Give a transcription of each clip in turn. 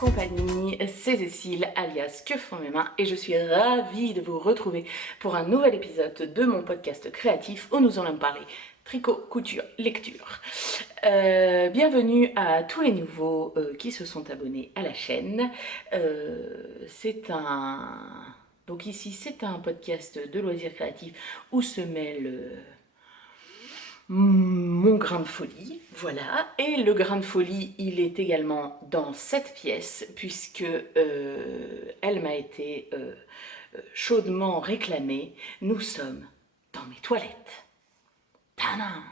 compagnie, c'est Cécile alias Que font mes mains et je suis ravie de vous retrouver pour un nouvel épisode de mon podcast créatif où nous allons parler tricot, couture, lecture. Bienvenue à tous les nouveaux qui se sont abonnés à la chaîne. Donc ici c'est un podcast de loisirs créatifs où se mêle mon grain de folie, voilà. Et le grain de folie, il est également dans cette pièce, puisque elle m'a été chaudement réclamée. Nous sommes dans mes toilettes. Tadam!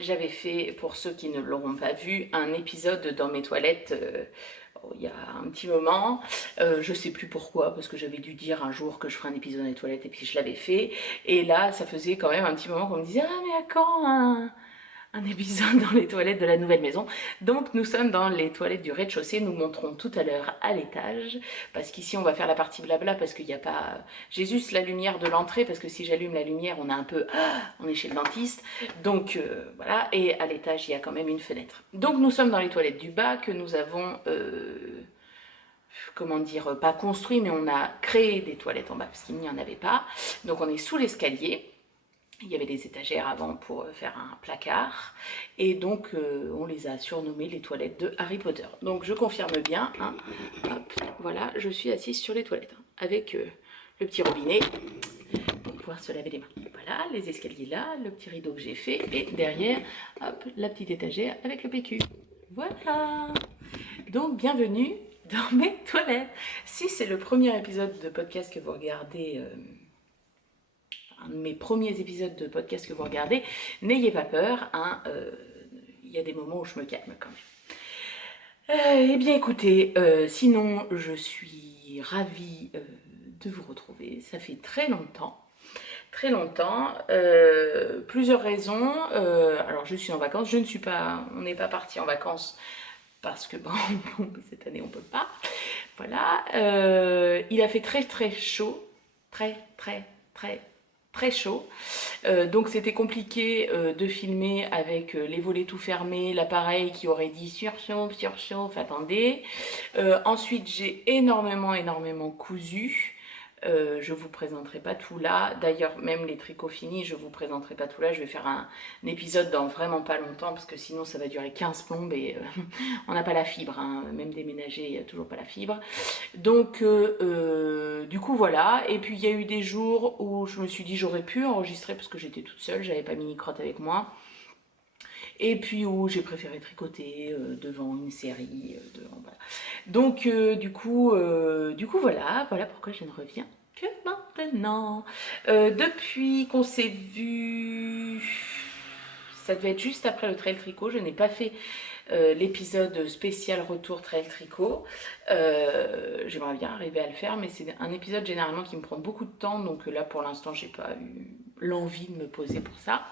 J'avais fait, pour ceux qui ne l'auront pas vu, un épisode dans mes toilettes il y a un petit moment. Je sais plus pourquoi, parce que j'avais dû dire un jour que je ferais un épisode dans les toilettes et puis je l'avais fait. Et là, ça faisait quand même un petit moment qu'on me disait « Ah, mais à quand un épisode dans les toilettes de la nouvelle maison ?» Donc nous sommes dans les toilettes du rez-de-chaussée, nous monterons tout à l'heure à l'étage, parce qu'ici on va faire la partie blabla, parce qu'il n'y a pas... J'ai juste la lumière de l'entrée, parce que si j'allume la lumière, on a un peu... on est chez le dentiste, donc voilà, et à l'étage il y a quand même une fenêtre. Donc nous sommes dans les toilettes du bas, que nous avons... comment dire, pas construit, mais on a créé des toilettes en bas, parce qu'il n'y en avait pas. Donc on est sous l'escalier. Il y avait des étagères avant pour faire un placard et donc on les a surnommées les toilettes de Harry Potter. Donc je confirme bien, hein. Hop, voilà, je suis assise sur les toilettes hein, avec le petit robinet pour pouvoir se laver les mains. Voilà, les escaliers là, le petit rideau que j'ai fait et derrière, hop, la petite étagère avec le PQ. Voilà. Donc bienvenue dans mes toilettes. Si c'est le premier épisode de podcast que vous regardez... un de mes premiers épisodes de podcast que vous regardez, n'ayez pas peur, hein, y a des moments où je me calme quand même. Eh bien écoutez, sinon je suis ravie de vous retrouver, ça fait très longtemps. Très longtemps, plusieurs raisons. Alors je suis en vacances, on n'est pas parti en vacances parce que bon, cette année on peut pas. Voilà, il a fait très très chaud, très chaud. Donc c'était compliqué de filmer avec les volets tout fermés, l'appareil qui aurait dit surchauffe, attendez. Ensuite j'ai énormément cousu. Je vous présenterai pas tout là, d'ailleurs même les tricots finis je vous présenterai pas tout là, je vais faire un épisode dans vraiment pas longtemps parce que sinon ça va durer 15 plombes et on n'a pas la fibre, hein. Même déménager il n'y a toujours pas la fibre. Donc du coup voilà, et puis il y a eu des jours où je me suis dit j'aurais pu enregistrer parce que j'étais toute seule, j'avais pas Mini Crotte avec moi. Et puis où j'ai préféré tricoter devant une série, voilà. Donc du coup voilà pourquoi je ne reviens que maintenant. Depuis qu'on s'est vu, ça devait être juste après le trail tricot, je n'ai pas fait l'épisode spécial retour trail tricot. J'aimerais bien arriver à le faire, mais c'est un épisode généralement qui me prend beaucoup de temps, donc là pour l'instant j'ai pas eu l'envie de me poser pour ça.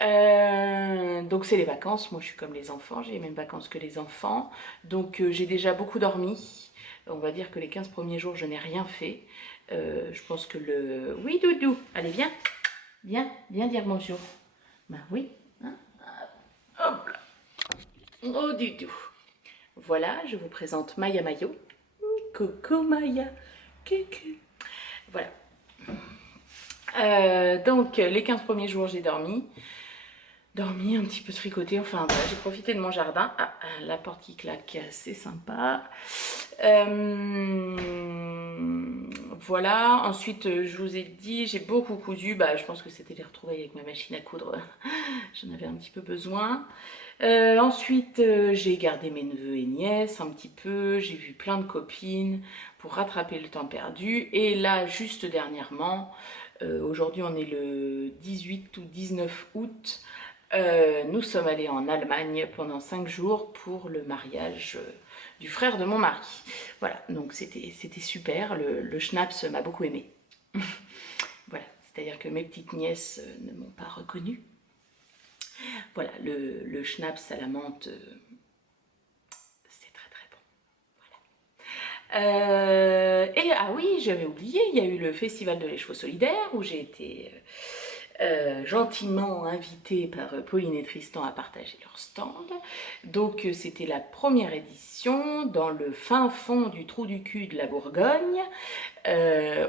Donc c'est les vacances, moi je suis comme les enfants, j'ai les mêmes vacances que les enfants, donc j'ai déjà beaucoup dormi, on va dire que les 15 premiers jours je n'ai rien fait, je pense que le... Oui Doudou, allez viens dire bonjour, bah oui, hein. Hop là. Oh Doudou, voilà, je vous présente Maya Mayo, coucou Maya, coucou, voilà. Donc les 15 premiers jours j'ai dormi, un petit peu tricoté, enfin voilà, j'ai profité de mon jardin. Ah, la porte qui claque, c'est sympa. Voilà, ensuite je vous ai dit, j'ai beaucoup cousu, bah, je pense que c'était les retrouvailles avec ma machine à coudre, j'en avais un petit peu besoin. Ensuite j'ai gardé mes neveux et nièces un petit peu, j'ai vu plein de copines pour rattraper le temps perdu. Et là, juste dernièrement, aujourd'hui on est le 18 ou 19 août, nous sommes allés en Allemagne pendant 5 jours pour le mariage du frère de mon mari. Voilà, donc c'était super, le schnapps m'a beaucoup aimé. Voilà, c'est-à-dire que mes petites nièces ne m'ont pas reconnue. Voilà, le schnapps à la menthe, c'est très bon. Voilà. Et ah oui, j'avais oublié, il y a eu le festival de l'écheveau solidaire où j'ai été gentiment invités par Pauline et Tristan à partager leur stand. Donc c'était la première édition dans le fin fond du trou du cul de la Bourgogne,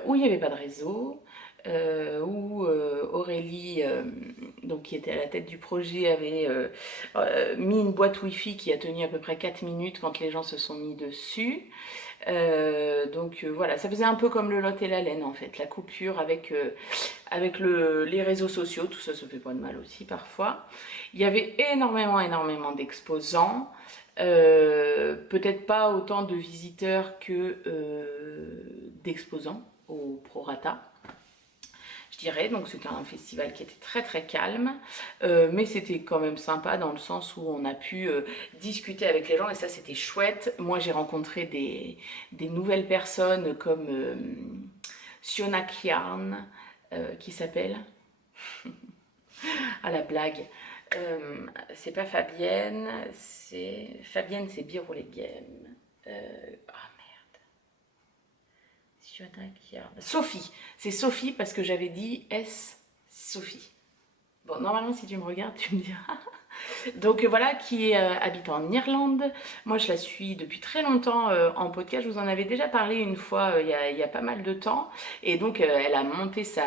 où il n'y avait pas de réseau. Où Aurélie, donc, qui était à la tête du projet, avait mis une boîte Wi-Fi qui a tenu à peu près 4 minutes quand les gens se sont mis dessus. Donc voilà, ça faisait un peu comme le Lot et la laine en fait, la coupure avec les réseaux sociaux, tout ça se fait pas de mal aussi parfois. Il y avait énormément d'exposants, peut-être pas autant de visiteurs que d'exposants au prorata. Je dirais, donc c'était un festival qui était très calme, mais c'était quand même sympa dans le sens où on a pu discuter avec les gens et ça c'était chouette. Moi j'ai rencontré des nouvelles personnes comme Siona Kiarn, qui s'appelle, à la blague, c'est pas Fabienne, c'est Birolé Game. Sophie, c'est Sophie parce que j'avais dit S Sophie. Bon, normalement si tu me regardes tu me diras. Donc voilà, qui habite en Irlande. Moi je la suis depuis très longtemps en podcast, je vous en avais déjà parlé une fois il y a pas mal de temps. Et donc elle a monté sa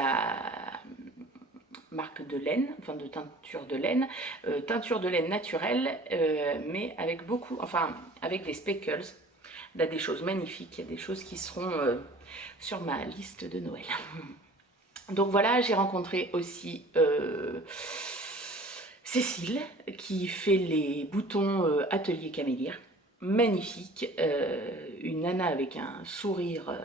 marque de laine, enfin de teinture de laine naturelle, mais avec beaucoup, enfin avec des speckles. Il y a des choses magnifiques, il y a des choses qui seront sur ma liste de Noël. Donc voilà, j'ai rencontré aussi Cécile qui fait les boutons Atelier Camélia. Magnifique, une nana avec un sourire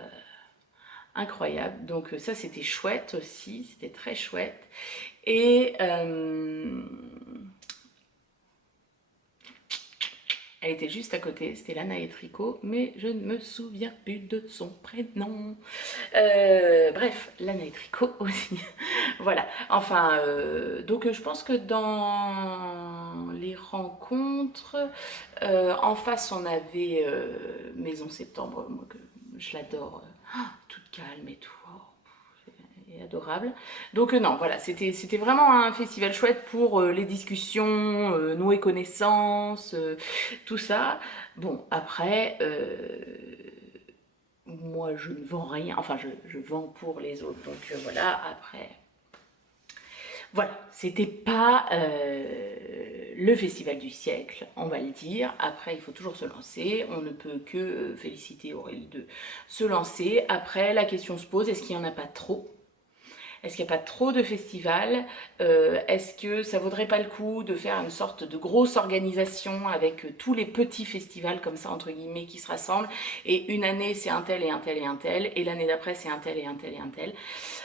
incroyable. Donc ça c'était chouette aussi, c'était très chouette. Et elle était juste à côté, c'était Lana et Tricot, mais je ne me souviens plus de son prénom. Bref, Lana et Tricot aussi. Voilà, enfin, donc je pense que dans les rencontres, en face on avait Maison Septembre, moi que je l'adore, toute calme et tout. Adorable. Donc non, voilà, c'était vraiment un festival chouette pour les discussions, nouer connaissance, tout ça. Bon, après, moi je ne vends rien, enfin je vends pour les autres, donc voilà, après... Voilà, c'était pas le festival du siècle, on va le dire. Après, il faut toujours se lancer. On ne peut que féliciter Aurélie de se lancer. Après, la question se pose, est-ce qu'il n'y en a pas trop ? Est-ce qu'il n'y a pas trop de festivals? Est-ce que ça vaudrait pas le coup de faire une sorte de grosse organisation avec tous les petits festivals comme ça, entre guillemets, qui se rassemblent, et une année c'est un tel et un tel et un tel, et l'année d'après c'est un tel et un tel et un tel?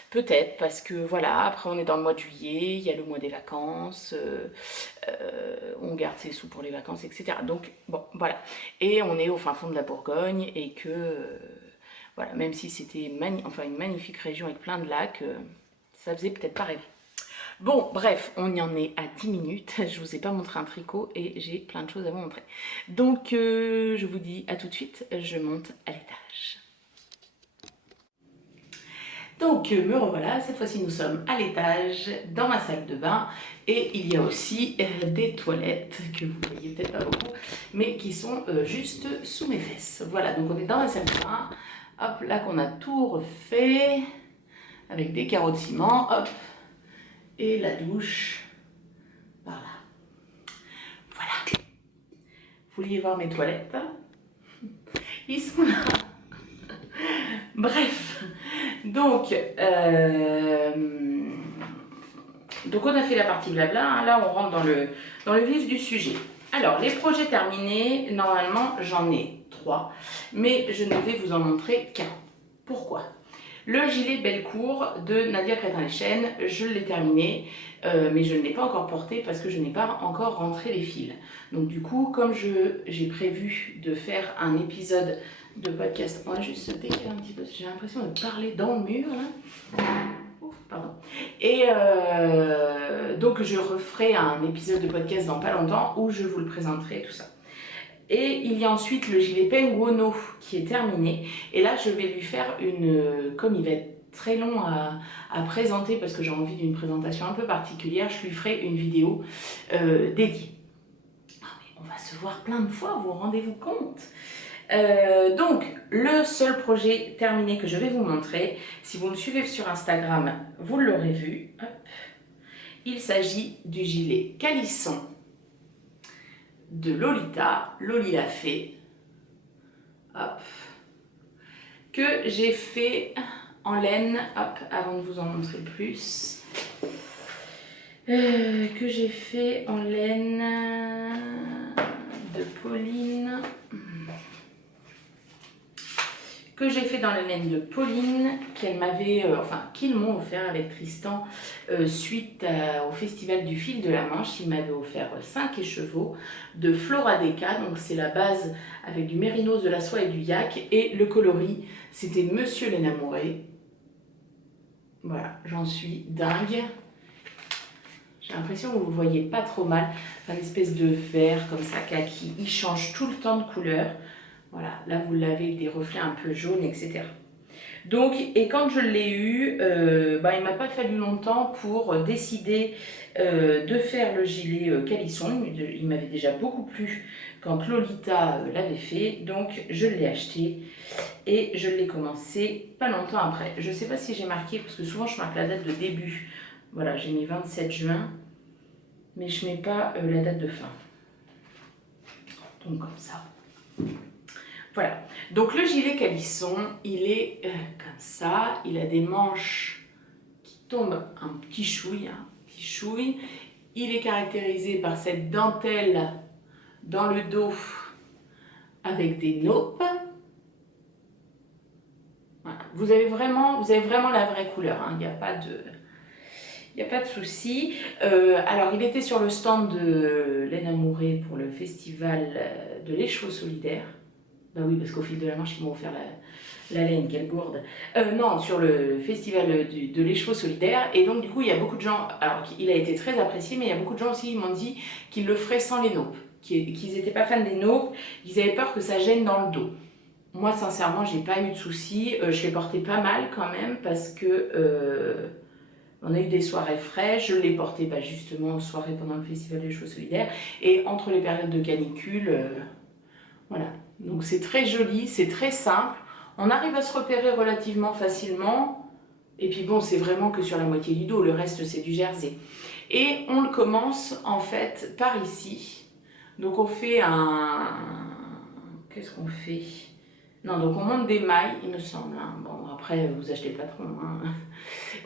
Peut-être, parce que voilà, après on est dans le mois de juillet, il y a le mois des vacances, on garde ses sous pour les vacances, etc. Donc bon, voilà. Et on est au fin fond de la Bourgogne, et que... voilà, même si c'était une magnifique région avec plein de lacs, ça faisait peut-être pas rêver. Bon, bref, on y en est à 10 minutes. Je vous ai pas montré un tricot et j'ai plein de choses à vous montrer. Donc, je vous dis à tout de suite. Je monte à l'étage. Donc, me revoilà. Cette fois-ci, nous sommes à l'étage, dans ma salle de bain. Et il y a aussi des toilettes que vous voyez peut-être pas beaucoup, mais qui sont juste sous mes fesses. Voilà, donc on est dans ma salle de bain. Hop, là qu'on a tout refait. Avec des carreaux de ciment, hop, et la douche, par là. Voilà. Vous vouliez voir mes toilettes? Ils sont là. Bref, donc on a fait la partie blabla, hein. Là on rentre dans le vif du sujet. Alors, les projets terminés, normalement j'en ai 3, mais je ne vais vous en montrer qu'un. Pourquoi ? Le gilet Bellecour de Nadia Crétin-Lechaine, je l'ai terminé, mais je ne l'ai pas encore porté parce que je n'ai pas encore rentré les fils. Donc du coup, comme j'ai prévu de faire un épisode de podcast, on va juste se décaler un petit peu, j'ai l'impression de parler dans le mur, là. Pardon. Et donc je referai un épisode de podcast dans pas longtemps où je vous le présenterai, tout ça. Et il y a ensuite le gilet Penguono qui est terminé. Et là, je vais lui faire une, comme il va être très long à présenter parce que j'ai envie d'une présentation un peu particulière, je lui ferai une vidéo dédiée. Ah, mais on va se voir plein de fois, vous rendez-vous compte? Donc, le seul projet terminé que je vais vous montrer, si vous me suivez sur Instagram, vous l'aurez vu. Hop. Il s'agit du gilet calisson de Lolita, Loli l'a fait, hop, que j'ai fait en laine, hop, avant de vous en montrer plus, que j'ai fait en laine de Pauline, que j'ai fait dans la laine de Pauline, qu'elle m'avait, qu'ils m'ont offert avec Tristan suite au Festival du Fil de la Manche. Il m'avait offert 5 écheveaux de Floradeka, donc c'est la base avec du mérinos, de la soie et du yak, et le coloris, c'était Monsieur l'Enamouré. Voilà, j'en suis dingue. J'ai l'impression que vous ne le voyez pas trop mal, une espèce de vert comme ça, kaki, il change tout le temps de couleur. Voilà, là vous l'avez des reflets un peu jaunes, etc. Donc, et quand je l'ai eu, il ne m'a pas fallu longtemps pour décider de faire le gilet calisson. Il m'avait déjà beaucoup plu quand Lolita l'avait fait, donc je l'ai acheté et je l'ai commencé pas longtemps après. Je ne sais pas si j'ai marqué, parce que souvent je marque la date de début. Voilà, j'ai mis 27 juin, mais je ne mets pas la date de fin. Donc comme ça. Voilà, donc le gilet calisson, il est comme ça, il a des manches qui tombent un petit chouille, Il est caractérisé par cette dentelle dans le dos avec des naupes. Voilà. Vous avez vraiment la vraie couleur, hein. Il n'y a pas de souci. Alors, il était sur le stand de l'Enamouré pour le festival de l'écheveau solidaire. Bah oui, parce qu'au fil de la marche, ils m'ont offert la laine, quelle gourde. Non, sur le festival de l'écheveau solidaire. Et donc, du coup, il y a beaucoup de gens... Alors, il a été très apprécié, mais il y a beaucoup de gens aussi qui m'ont dit qu'ils le feraient sans les naupes. Qu'ils n'étaient pas fans des naupes. Ils avaient peur que ça gêne dans le dos. Moi, sincèrement, j'ai pas eu de soucis. Je l'ai porté pas mal quand même, parce que... on a eu des soirées fraîches. Je l'ai porté justement aux soirées pendant le festival de l'écheveau solidaire. Et entre les périodes de canicule... voilà. Donc c'est très joli, c'est très simple, on arrive à se repérer relativement facilement, et puis bon, c'est vraiment que sur la moitié du dos, le reste c'est du jersey. Et on le commence en fait par ici, donc on fait qu'est-ce qu'on fait? Non, donc on monte des mailles, il me semble, hein. Bon après vous achetez le patron, hein.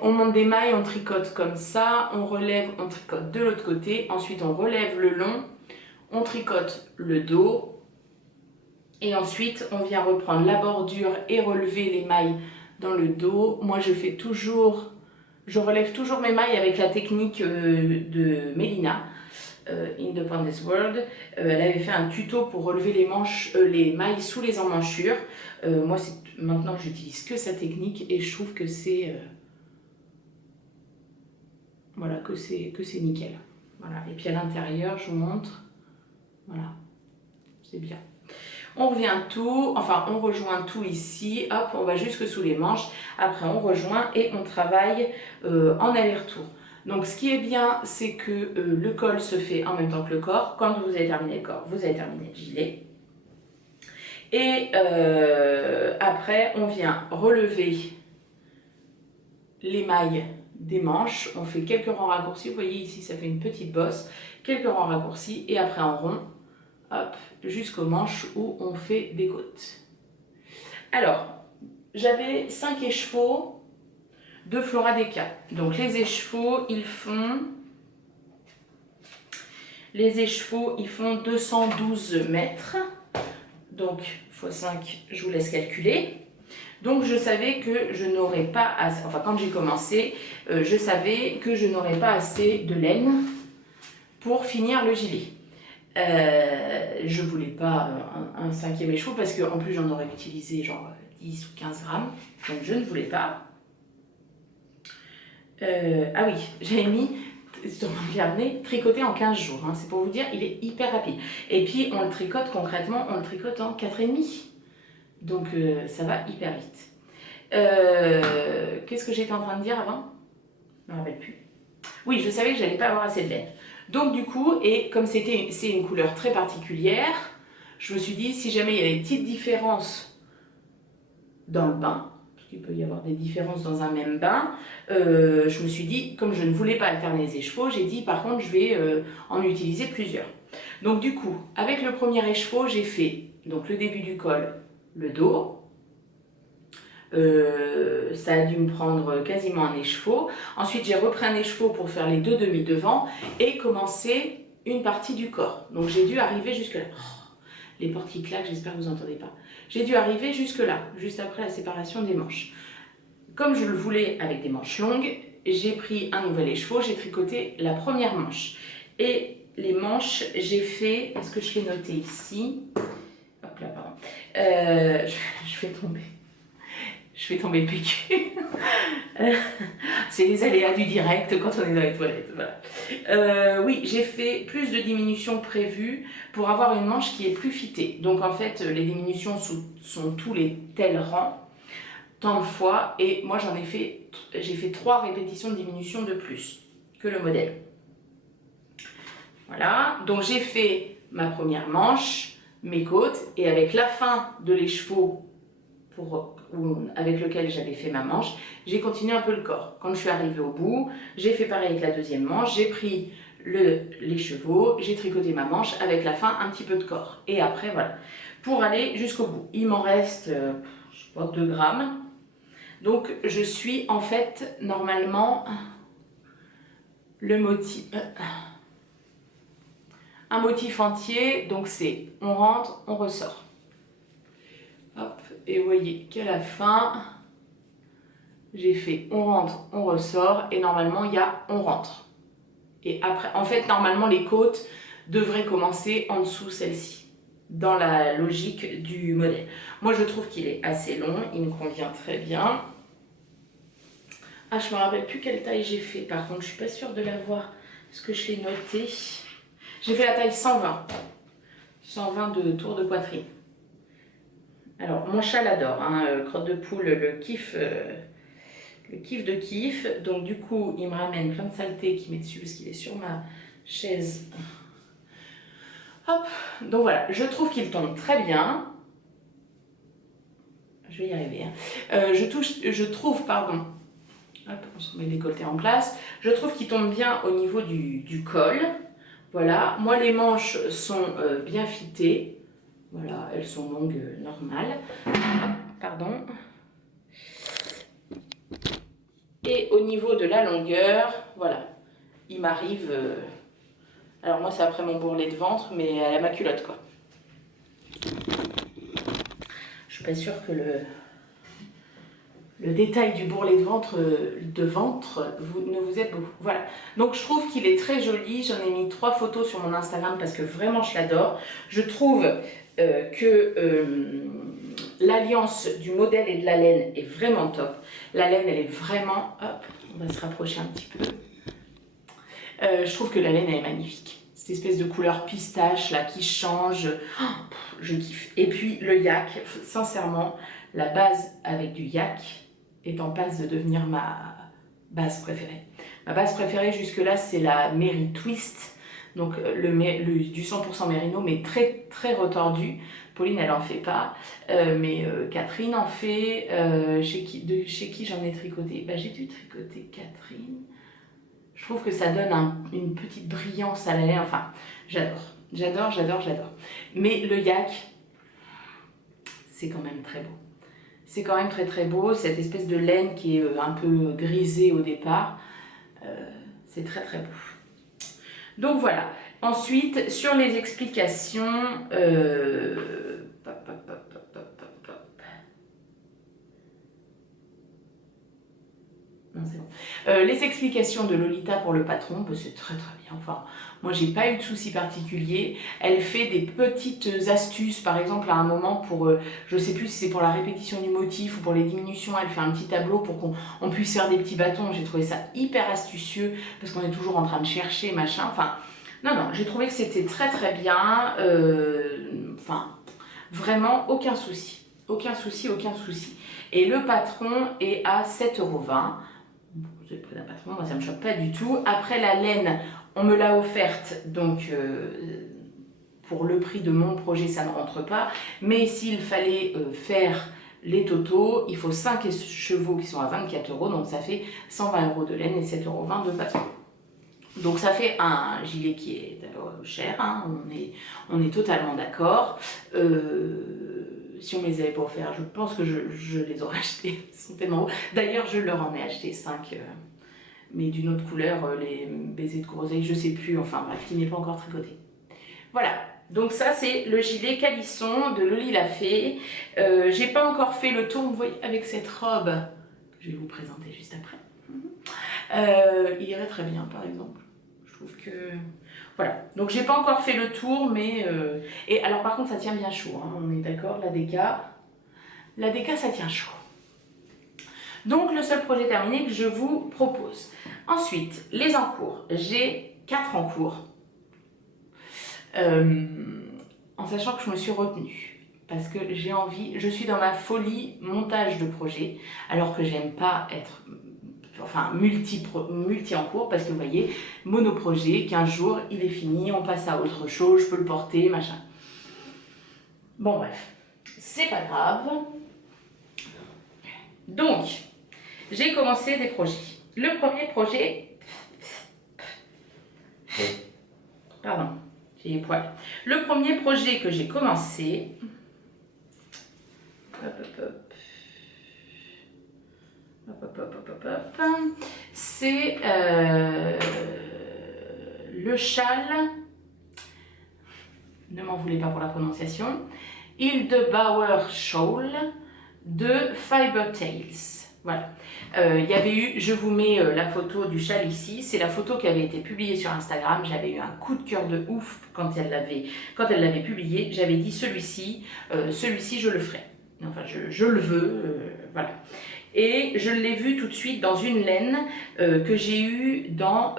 On monte des mailles, on tricote comme ça, on relève, on tricote de l'autre côté, ensuite on relève le long, on tricote le dos, et ensuite, on vient reprendre la bordure et relever les mailles dans le dos. Moi, je relève toujours mes mailles avec la technique de Mélina, Independence World. Elle avait fait un tuto pour relever les mailles sous les emmanchures. Moi, maintenant, j'utilise que sa technique et je trouve que c'est voilà, que c'est nickel. Voilà. Et puis à l'intérieur, je vous montre. Voilà, c'est bien. On rejoint tout ici, hop, on va jusque sous les manches, après on rejoint et on travaille en aller-retour. Donc ce qui est bien, c'est que le col se fait en même temps que le corps. Quand vous avez terminé le corps, vous avez terminé le gilet. Et après, on vient relever les mailles des manches, on fait quelques rangs raccourcis, vous voyez ici ça fait une petite bosse, quelques rangs raccourcis et après en rond, hop, jusqu'aux manches où on fait des côtes. Alors, j'avais 5 écheveaux de Floradeka. Donc les écheveaux, ils font 212 mètres. Donc, x 5, je vous laisse calculer. Donc je savais que je n'aurais pas assez, enfin quand j'ai commencé, je savais que je n'aurais pas assez de laine pour finir le gilet. Je voulais pas un 5e écheveau parce qu'en plus j'en aurais utilisé genre 10 ou 15 grammes, donc je ne voulais pas. Ah oui, j'avais mis sur mon carnet tricoté en 15 jours, hein. C'est pour vous dire, il est hyper rapide. Et puis on le tricote concrètement, on le tricote en 4,5. Donc ça va hyper vite. Qu'est-ce que j'étais en train de dire avant? Je ne me rappelle plus. Oui, je savais que j'allais pas avoir assez de laine. Donc du coup, et comme c'est une couleur très particulière, je me suis dit, si jamais il y a des petites différences dans le bain, parce qu'il peut y avoir des différences dans un même bain, je me suis dit, comme je ne voulais pas alterner les écheveaux, j'ai dit par contre je vais en utiliser plusieurs. Donc du coup, avec le premier écheveau, j'ai fait donc le début du col, le dos. Ça a dû me prendre quasiment un écheveau. Ensuite, j'ai repris un écheveau pour faire les deux demi devant et commencer une partie du corps. Donc j'ai dû arriver jusque là. Oh, les portes qui claquent, j'espère que vous n'entendez pas. J'ai dû arriver jusque là, juste après la séparation des manches. Comme je le voulais avec des manches longues, j'ai pris un nouvel écheveau, j'ai tricoté la première manche. Et les manches, j'ai fait, est-ce que je l'ai noté ici? Hop là, pardon. Je fais tomber. Je fais tomber le PQ. C'est les aléas du direct quand on est dans les toilettes. Voilà. Oui, j'ai fait plus de diminutions prévues pour avoir une manche qui est plus fitée. Donc en fait, les diminutions sont tous les tels rangs, tant de fois. Et moi, j'ai fait 3 répétitions de diminution de plus que le modèle. Voilà. Donc j'ai fait ma première manche, mes côtes, et avec la fin de l'écheveau avec lequel j'avais fait ma manche, j'ai continué un peu le corps. Quand je suis arrivée au bout, j'ai fait pareil avec la deuxième manche, j'ai pris l'écheveau, j'ai tricoté ma manche avec la fin un petit peu de corps. Et après, voilà, pour aller jusqu'au bout. Il m'en reste, je sais pas, 2 grammes. Donc, je suis en fait, normalement, le motif... un motif entier, donc c'est on rentre, on ressort. Hop, et vous voyez qu'à la fin, j'ai fait on rentre, on ressort, et normalement il y a on rentre. Et après, en fait, normalement les côtes devraient commencer en dessous celle-ci, dans la logique du modèle. Moi je trouve qu'il est assez long, il me convient très bien. Ah, je me rappelle plus quelle taille j'ai fait, par contre je suis pas sûre de l'avoir, parce que je l'ai noté. J'ai fait la taille 120, 120 de tour de poitrine. Alors, mon chat l'adore, hein, crotte de poule, le kiff de kiff. Donc, du coup, il me ramène plein de saletés qui met dessus parce qu'il est sur ma chaise. Hop, donc voilà, je trouve qu'il tombe très bien. Je vais y arriver. Hein. Je trouve, pardon, hop, on se remet le décolleté en place. Je trouve qu'il tombe bien au niveau du col. Voilà, moi les manches sont bien fitées. Voilà, elles sont longues, normales. Pardon. Et au niveau de la longueur, voilà, il m'arrive... alors moi c'est après mon bourrelet de ventre, mais à ma culotte quoi. Je suis pas sûre que le détail du bourrelet de ventre ne vous aide beaucoup. Voilà, donc je trouve qu'il est très joli. J'en ai mis 3 photos sur mon Instagram parce que vraiment je l'adore. Je trouve que l'alliance du modèle et de la laine est vraiment top. La laine elle est vraiment... Hop, on va se rapprocher un petit peu. Je trouve que la laine elle est magnifique. Cette espèce de couleur pistache là qui change, oh, je kiffe. Et puis le yak, sincèrement, la base avec du yak est en passe de devenir ma base préférée. Ma base préférée jusque là c'est la Mary Twist, donc du 100% mérino mais très très retordu. Pauline elle en fait pas, mais Catherine en fait. Chez qui j'en ai tricoté? Bah, j'ai dû tricoter Catherine. Je trouve que ça donne une petite brillance à la laine. Enfin, j'adore. J'adore, j'adore, j'adore. Mais le yak, c'est quand même très beau. C'est quand même très très beau. Cette espèce de laine qui est un peu grisée au départ. C'est très très beau. Donc voilà. Ensuite, sur les explications... Non, c'est bon. Les explications de Lolita pour le patron, bah, c'est très très bien. Enfin, moi j'ai pas eu de soucis particuliers. Elle fait des petites astuces, par exemple à un moment pour, je sais plus si c'est pour la répétition du motif ou pour les diminutions, elle fait un petit tableau pour qu'on puisse faire des petits bâtons. J'ai trouvé ça hyper astucieux parce qu'on est toujours en train de chercher machin. Enfin, non, j'ai trouvé que c'était très très bien. Enfin, vraiment aucun souci. aucun souci, aucun souci. Et le patron est à 7,20 €. Vous avez le prix d'un patron, moi ça me choque pas du tout. Après la laine, on me l'a offerte, donc pour le prix de mon projet ça ne rentre pas. Mais s'il fallait faire les totaux, il faut 5 chevaux qui sont à 24 €, donc ça fait 120 € de laine et 7,20 € de patron. Donc ça fait un gilet qui est cher, hein, on est totalement d'accord. Si on me les avait pas offerts, je pense que je les aurais achetés, ils sont tellement beaux. D'ailleurs, je leur en ai acheté 5, mais d'une autre couleur, les baisers de groseille, je sais plus, enfin bref, qui n'est pas encore tricoté. Voilà, donc ça c'est le gilet calisson de Loli la Fée. J'ai pas encore fait le tour, vous voyez, avec cette robe, que je vais vous présenter juste après. Il irait très bien par exemple, je trouve que... Voilà, donc j'ai pas encore fait le tour, mais... Et alors par contre ça tient bien chaud, hein, on est d'accord, la DK ça tient chaud. Donc le seul projet terminé que je vous propose. Ensuite, les encours, j'ai 4 encours. En sachant que je me suis retenue. Parce que j'ai envie, je suis dans ma folie montage de projet, alors que j'aime pas être... Enfin, multi en cours, parce que vous voyez, monoprojet, 15 jours, il est fini, on passe à autre chose, je peux le porter, machin. Bon, bref, c'est pas grave. Donc, j'ai commencé des projets. Le premier projet... Pardon, j'ai les poils. Le premier projet que j'ai commencé... C'est le châle, ne m'en voulez pas pour la prononciation, Hildebauer Shawl de Fiber Tales. Voilà. Il y avait eu, je vous mets la photo du châle ici, c'est la photo qui avait été publiée sur Instagram. J'avais eu un coup de cœur de ouf quand elle l'avait publié. J'avais dit celui-ci je le ferai. Enfin, je le veux, voilà. Et je l'ai vu tout de suite dans une laine que j'ai eue dans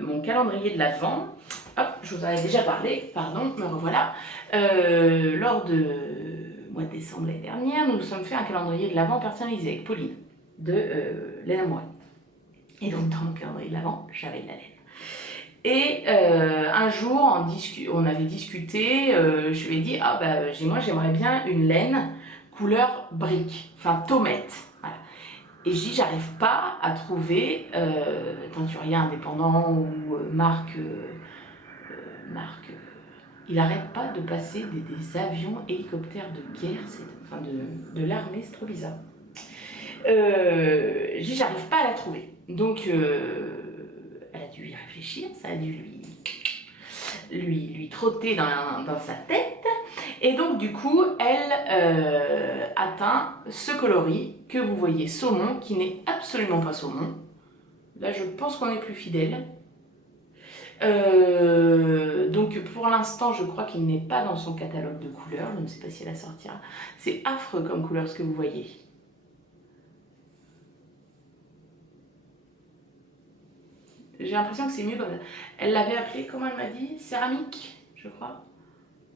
mon calendrier de l'Avent. Hop, je vous en ai déjà parlé, pardon, me revoilà. Lors de mois de décembre l'année dernière, nous nous sommes fait un calendrier de l'Avent personnalisé avec Pauline de Laine Amoureux. Et donc dans mon calendrier de l'Avent, j'avais de la laine. Et un jour, on avait discuté, je lui ai dit, ah bah moi j'aimerais bien une laine couleur brique, enfin tomate. Voilà. Et je dis, j'arrive pas à trouver teinturier indépendant ou marque, il arrête pas de passer des avions, hélicoptères de guerre, enfin de l'armée, c'est trop bizarre. Je dis, j'arrive pas à la trouver. Donc, elle a dû y réfléchir, ça a dû lui trotter dans sa tête. Et donc, du coup, elle atteint ce coloris que vous voyez saumon, qui n'est absolument pas saumon. Là, je pense qu'on est plus fidèle. Donc pour l'instant je crois qu'il n'est pas dans son catalogue de couleurs, je ne sais pas si elle sortira. C'est affreux comme couleur ce que vous voyez. J'ai l'impression que c'est mieux comme ça. Elle l'avait appelé, comment elle m'a dit? Céramique, je crois.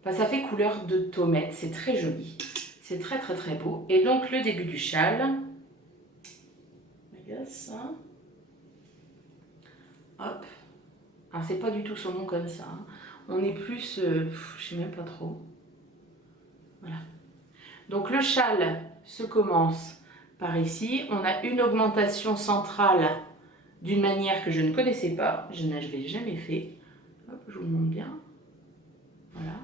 Enfin ça fait couleur de tomate, c'est très joli. C'est très très très beau. Et donc le début du châle. Regarde ça. Hop. Alors c'est pas du tout saumon comme ça, hein. On est plus, je sais même pas trop. Voilà. Donc le châle se commence par ici. On a une augmentation centrale d'une manière que je ne connaissais pas. Je n'avais jamais fait. Hop, je vous le montre bien. Voilà.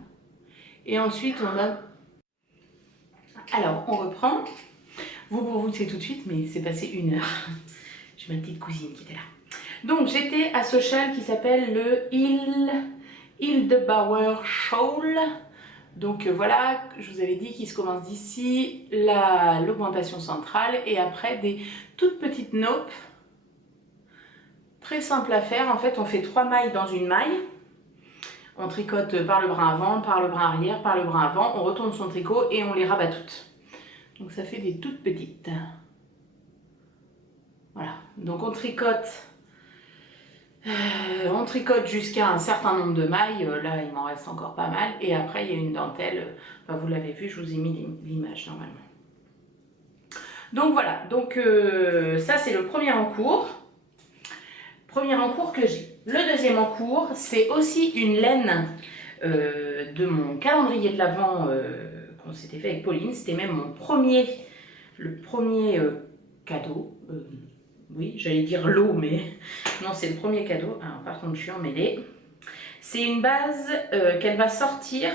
Et ensuite on a... Alors on reprend. Vous c'est tout de suite, mais c'est passé 1 heure. J'ai ma petite cousine qui était là. Donc j'étais à ce châle qui s'appelle le Hildebauer Shawl. Donc voilà, je vous avais dit qu'il se commence d'ici, l'augmentation centrale et après des toutes petites naupes. Très simple à faire, en fait on fait 3 mailles dans une maille. On tricote par le brin avant, par le brin arrière, par le brin avant, on retourne son tricot et on les rabat toutes. Donc ça fait des toutes petites. Voilà, donc on tricote On tricote jusqu'à un certain nombre de mailles, là il m'en reste encore pas mal, et après il y a une dentelle, enfin, vous l'avez vu, je vous ai mis l'image normalement. Donc voilà, donc ça c'est le premier en cours que j'ai. Le deuxième en cours, c'est aussi une laine de mon calendrier de l'Avent qu'on s'était fait avec Pauline, c'était même le premier cadeau. Oui, j'allais dire lot, mais non, c'est le premier cadeau. Alors, par contre, je suis emmêlée. C'est une base qu'elle va sortir.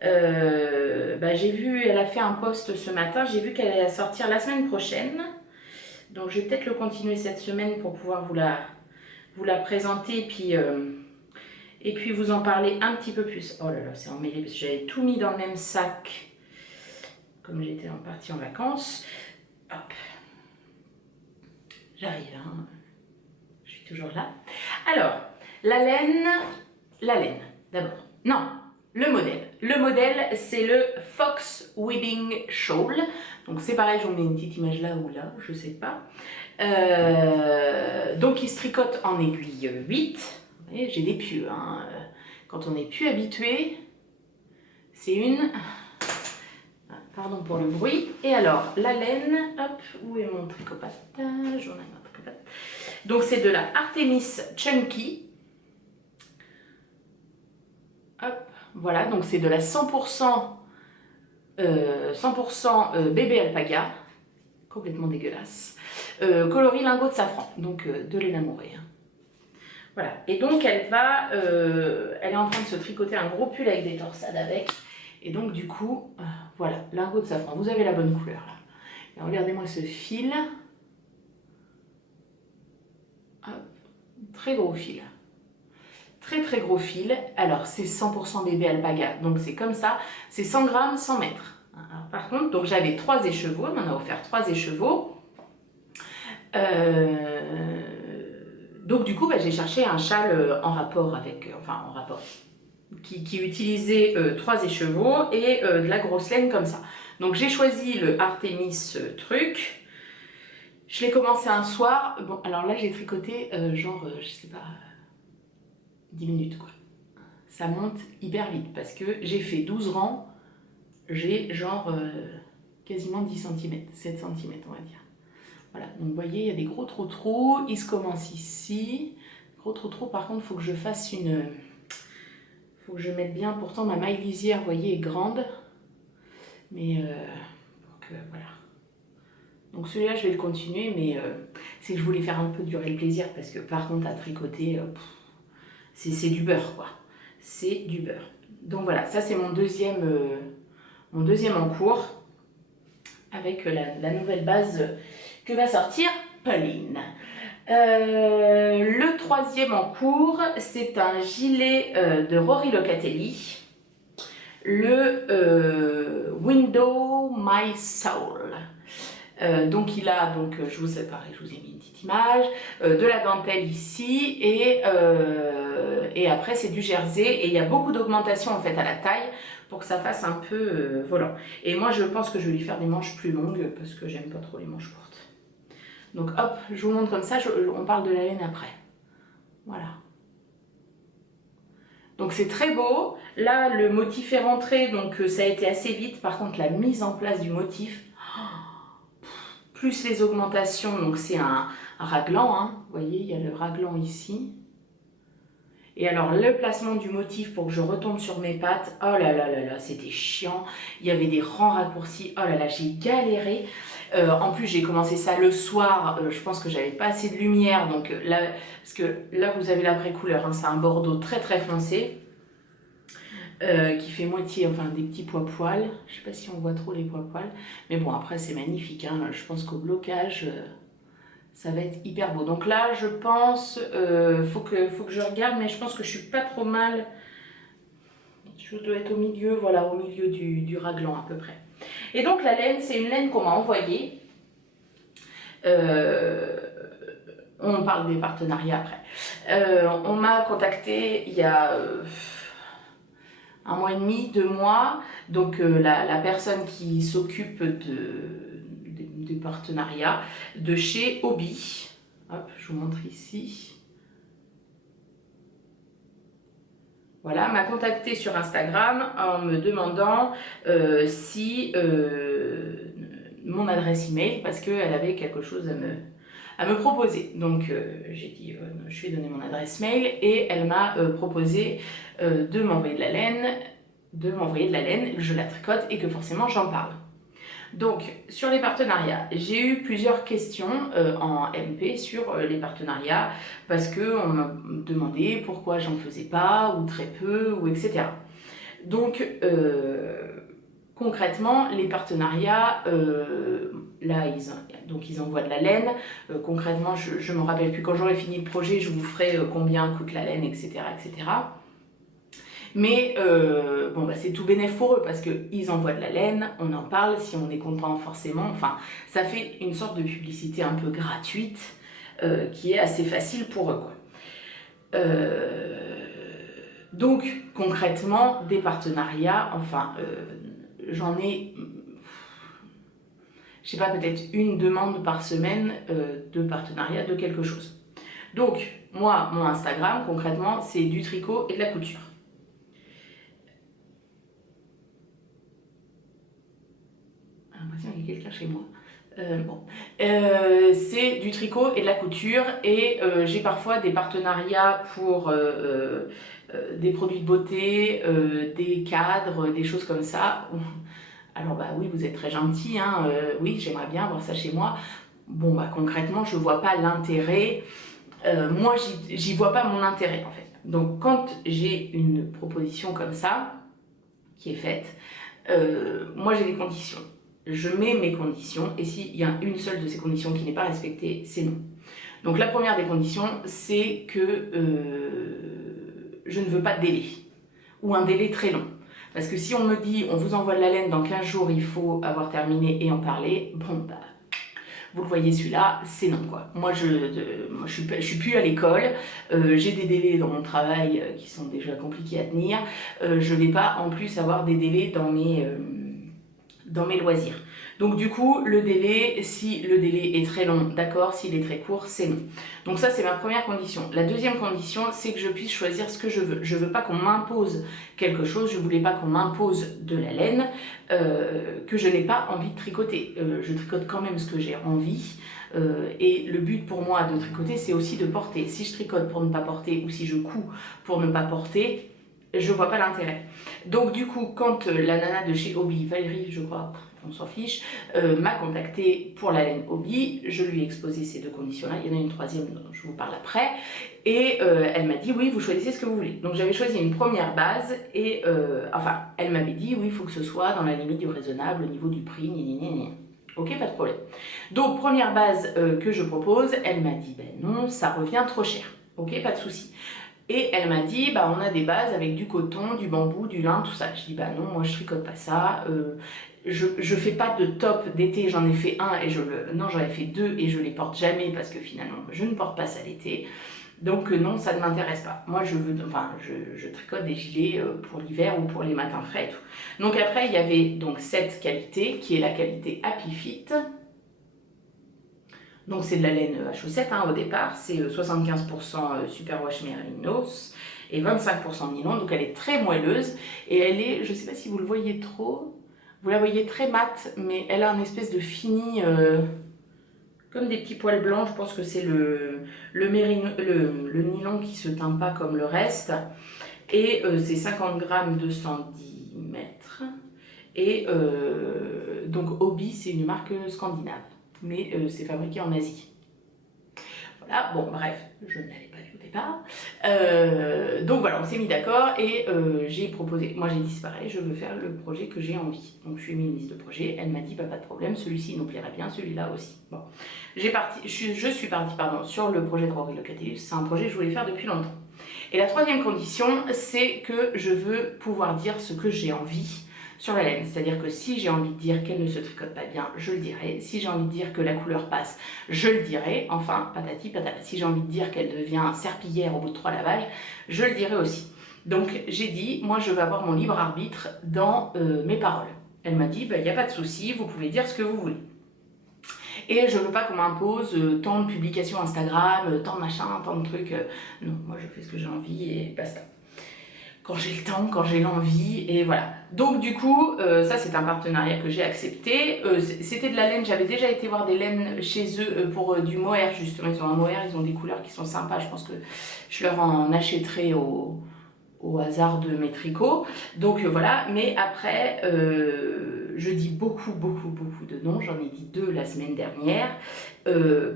J'ai vu, elle a fait un post ce matin. J'ai vu qu'elle allait sortir la semaine prochaine. Donc, je vais peut-être le continuer cette semaine pour pouvoir vous la présenter et puis vous en parler un petit peu plus. Oh là là, c'est emmêlé parce que j'avais tout mis dans le même sac comme j'étais partie en vacances. Hop. J'arrive, hein. Je suis toujours là. Alors, la laine d'abord. Non, le modèle. Le modèle, c'est le Fox Weaving Shawl. Donc c'est pareil, je vous mets une petite image là ou là, je sais pas. Donc il se tricote en aiguille 8. Vous voyez, j'ai des pieux. Hein. Quand on n'est plus habitué, c'est une... Pardon pour le bruit. Et alors, la laine, hop, où est mon tricotage? Donc c'est de la Artemis Chunky. Hop, voilà, donc c'est de la 100% bébé alpaga, complètement dégueulasse, coloris lingot de safran, donc de laine amourée. Hein. Voilà, et donc elle est en train de se tricoter un gros pull avec des torsades avec, et donc du coup, voilà, lingot de safran, vous avez la bonne couleur là. Et regardez-moi ce fil, hop, très gros fil. Très gros fil. Alors c'est 100% bébé alpaga, donc c'est comme ça, c'est 100 grammes 100 mètres. Alors, par contre, donc j'avais 3 écheveaux, elle m'en a offert 3 écheveaux. Donc du coup j'ai cherché un châle en rapport avec, qui utilisait 3 écheveaux et de la grosse laine comme ça. Donc j'ai choisi le Artemis truc. Je l'ai commencé un soir. Bon alors là j'ai tricoté je sais pas, 10 minutes quoi. Ça monte hyper vite parce que j'ai fait 12 rangs, j'ai quasiment 10 cm, 7 cm on va dire. Voilà, donc vous voyez, il y a des gros trous, il se commence ici. Gros trous, par contre, il faut que je fasse faut que je mette bien, pourtant ma maille lisière, vous voyez, est grande. Mais, voilà. Donc celui-là, je vais le continuer, mais c'est que je voulais faire un peu durer le plaisir, parce que par contre, à tricoter, c'est du beurre, quoi. C'est du beurre. Donc voilà, ça c'est mon deuxième en cours, avec la nouvelle base que va sortir Pauline. Le troisième en cours, c'est un gilet de Rory Locatelli, le Window My Soul. Donc il a, je vous ai mis une petite image, de la dentelle ici et après c'est du jersey et il y a beaucoup d'augmentation en fait à la taille pour que ça fasse un peu volant. Et moi je pense que je vais lui faire des manches plus longues parce que j'aime pas trop les manches courtes. Donc hop, je vous montre comme ça, on parle de la laine après. Voilà. Donc c'est très beau. Là le motif est rentré, donc ça a été assez vite. Par contre la mise en place du motif, plus les augmentations, donc c'est un raglan, hein. Vous voyez, il y a le raglan ici. Et alors le placement du motif pour que je retombe sur mes pattes, oh là là là là, c'était chiant. Il y avait des rangs raccourcis, oh là là, j'ai galéré. En plus j'ai commencé ça le soir, je pense que j'avais pas assez de lumière, donc là, parce que là vous avez la vraie couleur, hein, c'est un bordeaux très foncé. Qui fait moitié, enfin des petits pois-poils, je sais pas si on voit trop les pois-poils, mais bon après c'est magnifique, hein. Je pense qu'au blocage ça va être hyper beau. Donc là je pense, faut que je regarde, mais je pense que je suis pas trop mal, je dois être au milieu, voilà, au milieu du raglan à peu près. Et donc la laine, c'est une laine qu'on m'a envoyée, on parle des partenariats après, on m'a contacté il y a... 1 mois et demi, 2 mois, donc la personne qui s'occupe des partenariats de chez Hobby. Hop, je vous montre ici. voilà, m'a contacté sur Instagram en me demandant si mon adresse email, parce qu'elle avait quelque chose à me proposer. Donc j'ai dit, je lui ai donné mon adresse mail et elle m'a proposé de m'envoyer de la laine, que je la tricote et que forcément j'en parle. Donc, sur les partenariats, j'ai eu plusieurs questions en MP sur les partenariats parce qu'on m'a demandé pourquoi j'en faisais pas ou très peu ou etc. Donc, concrètement, les partenariats, là, ils envoient de la laine. Concrètement, je ne me rappelle plus, quand j'aurai fini le projet, je vous ferai combien coûte la laine, etc. etc. Mais bon, bah, c'est tout bénef pour eux parce qu'ils envoient de la laine, on en parle, si on est content forcément. Enfin, ça fait une sorte de publicité un peu gratuite qui est assez facile pour eux, quoi. Donc, concrètement, des partenariats, enfin, j'en ai, je sais pas, peut-être une demande par semaine de partenariat de quelque chose. Donc, moi, mon Instagram, concrètement, c'est du tricot et de la couture. L'impression qu'il y a quelqu'un chez moi. C'est du tricot et de la couture et j'ai parfois des partenariats pour des produits de beauté, des cadres, des choses comme ça. Alors bah oui, vous êtes très gentil, hein, oui, j'aimerais bien avoir ça chez moi. Bon bah concrètement, je vois pas l'intérêt. Moi, j'y vois pas mon intérêt en fait. Donc quand j'ai une proposition comme ça qui est faite, moi j'ai des conditions. Je mets mes conditions et s'il y a une seule de ces conditions qui n'est pas respectée, c'est non. Donc la première des conditions, c'est que je ne veux pas de délai ou un délai très long. Parce que si on me dit on vous envoie de la laine dans 15 jours, il faut avoir terminé et en parler, bon bah vous le voyez, celui-là, c'est non, quoi. Moi, je suis plus à l'école, j'ai des délais dans mon travail qui sont déjà compliqués à tenir, je vais pas en plus avoir des délais dans mes loisirs. Donc du coup, le délai, si le délai est très long, d'accord, s'il est très court, c'est non. Donc ça, c'est ma première condition. La deuxième condition, c'est que je puisse choisir ce que je veux. Je veux pas qu'on m'impose quelque chose, je voulais pas qu'on m'impose de la laine que je n'ai pas envie de tricoter. Je tricote quand même ce que j'ai envie. Et le but pour moi de tricoter, c'est aussi de porter. Si je tricote pour ne pas porter ou si je couds pour ne pas porter, je vois pas l'intérêt. Donc du coup, quand la nana de chez Hobby, Valérie, je crois, on s'en fiche, m'a contacté pour la laine Hobby, je lui ai exposé ces deux conditions-là, il y en a une troisième dont je vous parle après, et elle m'a dit oui, vous choisissez ce que vous voulez. Donc j'avais choisi une première base, et enfin, elle m'avait dit oui, il faut que ce soit dans la limite du raisonnable, au niveau du prix, ok, pas de problème. Donc première base que je propose, elle m'a dit ben non, ça revient trop cher, ok, pas de souci. Et elle m'a dit, bah on a des bases avec du coton, du bambou, du lin, tout ça. Je dis, bah non, moi je tricote pas ça. Je fais pas de top d'été, j'en ai fait un et non, j'en ai fait deux et je les porte jamais parce que finalement je ne porte pas ça l'été. Donc non, ça ne m'intéresse pas. Moi je tricote des gilets pour l'hiver ou pour les matins frais et tout. Donc après il y avait donc cette qualité qui est la qualité Happy Fit. Donc c'est de la laine à chaussettes hein, au départ, c'est 75% superwash mérinos et 25% nylon, donc elle est très moelleuse et elle est, je ne sais pas si vous le voyez trop, vous la voyez très mate, mais elle a un espèce de fini, comme des petits poils blancs, je pense que c'est le nylon qui se teint pas comme le reste, et c'est 50 grammes 210 mètres, et donc Hobby c'est une marque scandinave. Mais c'est fabriqué en Asie. Voilà, bon bref, je ne l'avais pas vu au départ. Donc voilà, on s'est mis d'accord et j'ai proposé, moi j'ai dit c'est pareil, je veux faire le projet que j'ai envie. Donc je lui ai mis une liste de projets, elle m'a dit bah, pas de problème, celui-ci nous plairait bien, celui-là aussi. Bon, je suis partie pardon, sur le projet de Rory Locatellis, c'est un projet que je voulais faire depuis longtemps. Et la troisième condition, c'est que je veux pouvoir dire ce que j'ai envie sur la laine, c'est-à-dire que si j'ai envie de dire qu'elle ne se tricote pas bien, je le dirai. Si j'ai envie de dire que la couleur passe, je le dirai. Enfin, patati patata. Si j'ai envie de dire qu'elle devient serpillière au bout de 3 lavages, je le dirai aussi. Donc j'ai dit, moi je veux avoir mon libre arbitre dans mes paroles. Elle m'a dit, il n'y a pas de souci, vous pouvez dire ce que vous voulez. Et je veux pas qu'on m'impose tant de publications Instagram, tant de machin, tant de trucs. Non, moi je fais ce que j'ai envie et basta. quand j'ai le temps, quand j'ai l'envie, et voilà. Donc du coup, ça c'est un partenariat que j'ai accepté. C'était de la laine, j'avais déjà été voir des laines chez eux pour du mohair justement. Ils ont un mohair, ils ont des couleurs qui sont sympas. Je pense que je leur en achèterai au hasard de mes tricots. Donc voilà, mais après, je dis beaucoup de non. J'en ai dit 2 la semaine dernière.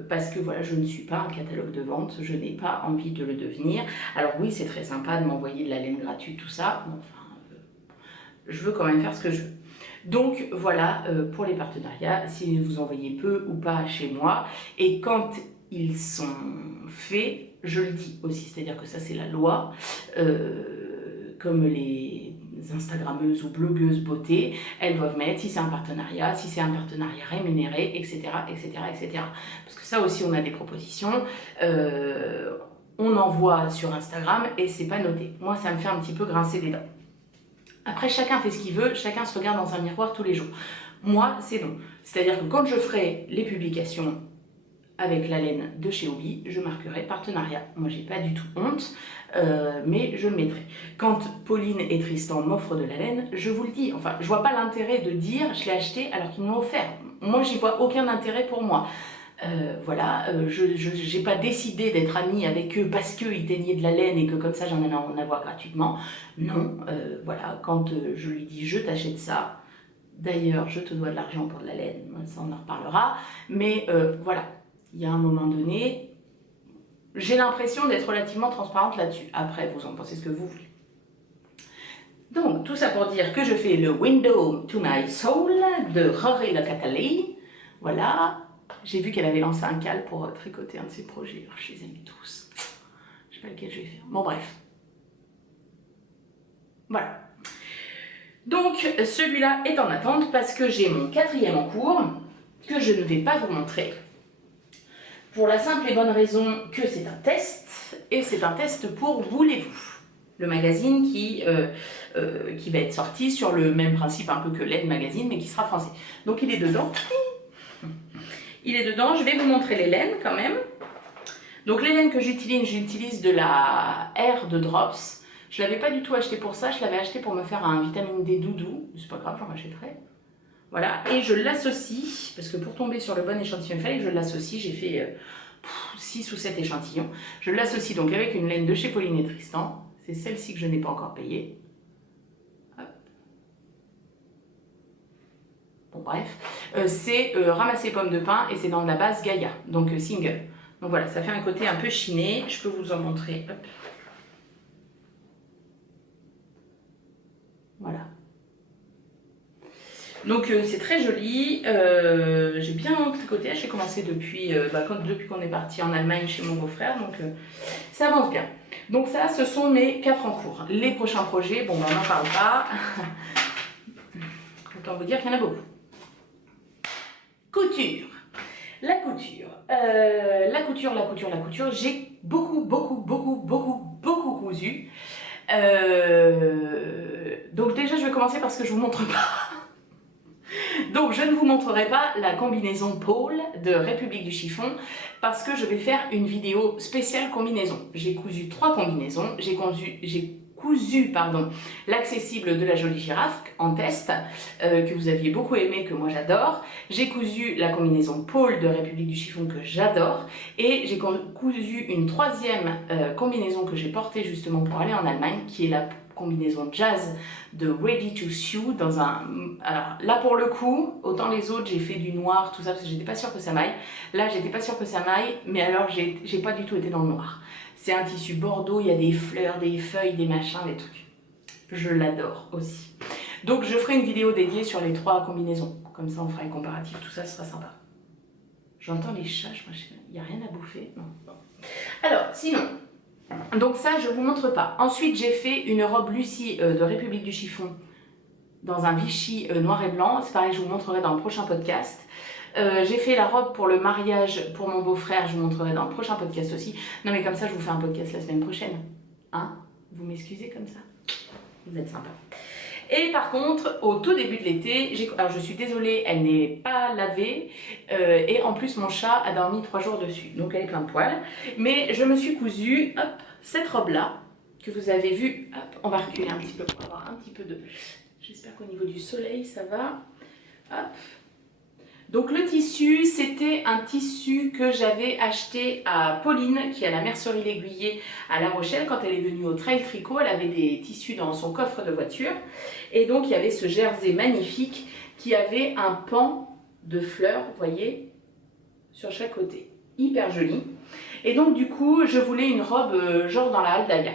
Parce que voilà, je ne suis pas un catalogue de vente, je n'ai pas envie de le devenir. Alors oui, c'est très sympa de m'envoyer de la laine gratuite, tout ça, mais enfin, je veux quand même faire ce que je veux. Donc voilà, pour les partenariats, si vous envoyez peu ou pas chez moi, et quand ils sont faits, je le dis aussi, c'est-à-dire que ça c'est la loi, comme les Instagrammeuses ou blogueuses beauté, elles doivent mettre si c'est un partenariat rémunéré, etc., etc., etc. Parce que ça aussi, on a des propositions. On envoie sur Instagram et c'est pas noté. Moi, ça me fait un petit peu grincer des dents. Après, chacun fait ce qu'il veut, chacun se regarde dans un miroir tous les jours. Moi, c'est non. C'est-à-dire que quand je ferai les publications avec la laine de chez Obi, je marquerai partenariat. Moi, j'ai pas du tout honte, mais je le mettrai. Quand Pauline et Tristan m'offrent de la laine, je vous le dis. Enfin, je vois pas l'intérêt de dire je l'ai acheté alors qu'ils me l'ont offert. Moi, j'y vois aucun intérêt pour moi. Voilà, je n'ai pas décidé d'être amie avec eux parce qu'ils teignaient de la laine et que comme ça j'en allais en avoir gratuitement. Non, voilà, quand je lui dis je t'achète ça, d'ailleurs je te dois de l'argent pour de la laine, ça on en reparlera, mais voilà, il y a un moment donné, j'ai l'impression d'être relativement transparente là-dessus. Après, vous en pensez ce que vous voulez. Donc, tout ça pour dire que je fais le Window to My Soul de Rory Le Catali. Voilà. J'ai vu qu'elle avait lancé un cal pour tricoter un de ses projets. Alors, je les aime tous. Je sais pas lequel je vais faire. Bon, bref. Voilà. Donc, celui-là est en attente parce que j'ai mon 4e en cours que je ne vais pas vous montrer. Pour la simple et bonne raison que c'est un test. Et c'est un test pour Voulez-vous, le magazine qui va être sorti sur le même principe un peu que l'aide magazine, mais qui sera français. Donc, il est dedans. Il est dedans, je vais vous montrer les laines quand même. Donc les laines que j'utilise de la R de Drops. Je ne l'avais pas du tout acheté pour ça, je l'avais acheté pour me faire un vitamine D doudou. C'est pas grave, j'en rachèterai. Voilà, et je l'associe, parce que pour tomber sur le bon échantillon, il fallait que je l'associe. J'ai fait 6 ou 7 échantillons. Je l'associe donc avec une laine de chez Pauline et Tristan. C'est celle-ci que je n'ai pas encore payée. Bon bref, c'est ramasser pommes de pin et c'est dans la base Gaïa, donc single. Donc voilà, ça fait un côté un peu chiné, je peux vous en montrer. Hop. Voilà. Donc c'est très joli, j'ai bien tricoté, j'ai commencé depuis qu'on est parti en Allemagne chez mon beau-frère, donc ça avance bien. Donc ça, ce sont mes 4 en cours. Les prochains projets, bon ben on n'en parle pas, autant vous dire qu'il y en a beaucoup. Couture. La couture, j'ai beaucoup cousu. Donc déjà, je vais commencer par ce que je vous montre pas. Donc je ne vous montrerai pas la combinaison Paul de République du Chiffon parce que je vais faire une vidéo spéciale combinaison. J'ai cousu 3 combinaisons, j'ai cousu l'accessible de la jolie girafe en test, que vous aviez beaucoup aimé, que moi j'adore. J'ai cousu la combinaison Paul de République du Chiffon que j'adore. Et j'ai cousu une 3e combinaison que j'ai portée justement pour aller en Allemagne, qui est la combinaison Jazz de Ready to Sew dans un... Alors là pour le coup, autant les autres j'ai fait du noir, tout ça, parce que j'étais pas sûre que ça m'aille. Là j'étais pas sûre que ça m'aille, mais alors j'ai pas du tout été dans le noir. C'est un tissu bordeaux, il y a des fleurs, des feuilles, des machins, des trucs. Je l'adore aussi. Donc je ferai une vidéo dédiée sur les 3 combinaisons. Comme ça on fera les comparatifs, tout ça, ce sera sympa. J'entends les chats, il n'y a rien à bouffer. Non. Bon. Alors, sinon, donc ça je ne vous montre pas. Ensuite j'ai fait une robe Lucie de République du Chiffon dans un Vichy noir et blanc. C'est pareil, je vous montrerai dans le prochain podcast. J'ai fait la robe pour le mariage pour mon beau-frère, je vous montrerai dans le prochain podcast aussi. Non mais comme ça, je vous fais un podcast la semaine prochaine. Hein? Vous m'excusez comme ça? Vous êtes sympa. Et par contre, au tout début de l'été, alors je suis désolée, elle n'est pas lavée. Et en plus, mon chat a dormi 3 jours dessus. Donc elle est plein de poils. Mais je me suis cousu, hop, cette robe-là. que vous avez vu. Hop, on va reculer un petit peu pour avoir un petit peu de... J'espère qu'au niveau du soleil, ça va. Hop. Donc le tissu, c'était un tissu que j'avais acheté à Pauline, qui est à la mercerie L'Aiguillé à La Rochelle, quand elle est venue au Trail Tricot. Elle avait des tissus dans son coffre de voiture. Et donc il y avait ce jersey magnifique qui avait un pan de fleurs, vous voyez, sur chaque côté. Hyper joli. Et donc du coup, je voulais une robe genre dans la Aldaïa.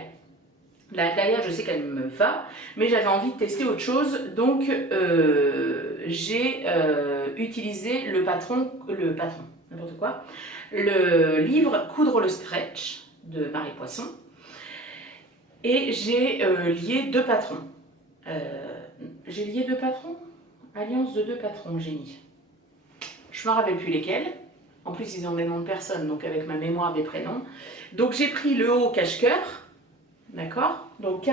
La Aldaïa, je sais qu'elle me va, mais j'avais envie de tester autre chose, donc j'ai utilisé n'importe quoi, le livre Coudre le stretch de Marie Poisson, et j'ai lié deux patrons. J'ai lié deux patrons, alliance de deux patrons, j'ai mis. Je ne me rappelle plus lesquels. En plus, ils ont des noms de personnes, donc avec ma mémoire des prénoms. Donc j'ai pris le haut cache-cœur. D'accord? Donc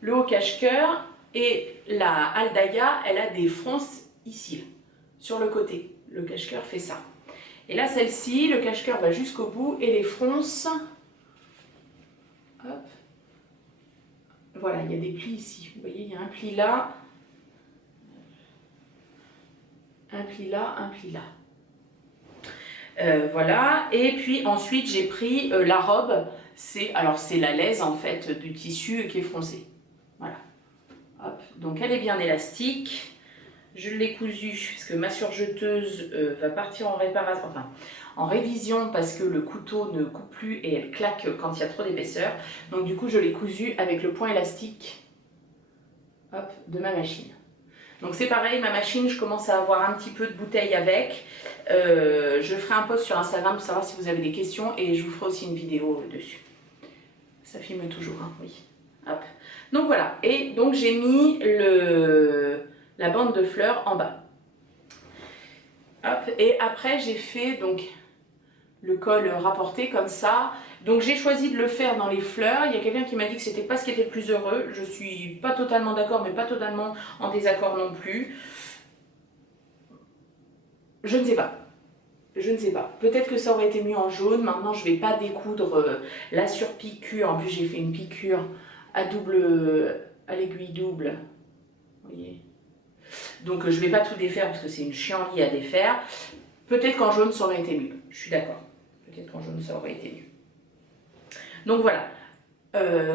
le haut cache-cœur, et la Aldaïa, elle a des fronces ici, sur le côté. Le cache-cœur fait ça. Et là, celle-ci, le cache-cœur va jusqu'au bout et les fronces, hop, voilà, il y a des plis ici. Vous voyez, il y a un pli là, un pli là, un pli là. Voilà, et puis ensuite j'ai pris la robe, c'est la laise en fait du tissu qui est froncé. Voilà. Hop. Donc elle est bien élastique. Je l'ai cousue parce que ma surjeteuse va partir en réparation, enfin en révision, parce que le couteau ne coupe plus et elle claque quand il y a trop d'épaisseur. Donc du coup je l'ai cousue avec le point élastique, hop, de ma machine. Donc c'est pareil, ma machine, je commence à avoir un petit peu de bouteille avec. Je ferai un post sur Instagram pour savoir si vous avez des questions, et je vous ferai aussi une vidéo dessus. Ça filme toujours, hein, oui. Hop. Donc voilà, et donc j'ai mis la bande de fleurs en bas. Hop. Et après j'ai fait donc le col rapporté comme ça. Donc j'ai choisi de le faire dans les fleurs. Il y a quelqu'un qui m'a dit que c'était pas ce qui était le plus heureux. Je suis pas totalement d'accord, mais pas totalement en désaccord non plus. Je ne sais pas. Je ne sais pas. Peut-être que ça aurait été mieux en jaune. Maintenant, je ne vais pas découdre la surpiqûre. En plus, j'ai fait une piqûre à l'aiguille double. Vous voyez. Donc, je ne vais pas tout défaire parce que c'est une chienlit à défaire. Peut-être qu'en jaune, ça aurait été mieux. Je suis d'accord. Peut-être qu'en jaune, ça aurait été mieux. Donc, voilà.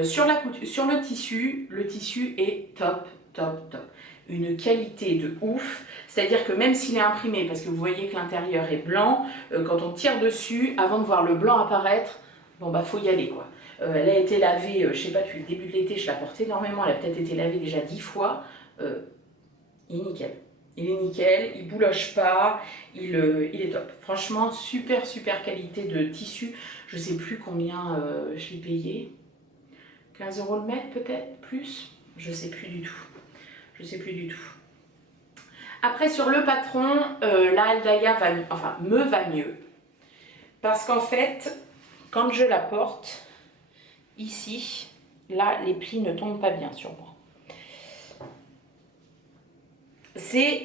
Sur le tissu est top, top, top. Une qualité de ouf, c'est-à-dire que même s'il est imprimé, parce que vous voyez que l'intérieur est blanc, quand on tire dessus, avant de voir le blanc apparaître, bon bah faut y aller quoi. Elle a été lavée, je sais pas, depuis le début de l'été, je la porte énormément, elle a peut-être été lavée déjà 10 fois, il est nickel. Il est nickel, il bouloche pas, il est top. Franchement, super super qualité de tissu, je sais plus combien je l'ai payé, 15 € le mètre peut-être, plus, je sais plus du tout. Je sais plus du tout. Après sur le patron, la Aldaïa me va mieux. Parce qu'en fait, quand je la porte, ici, là, les plis ne tombent pas bien sur moi. C'est,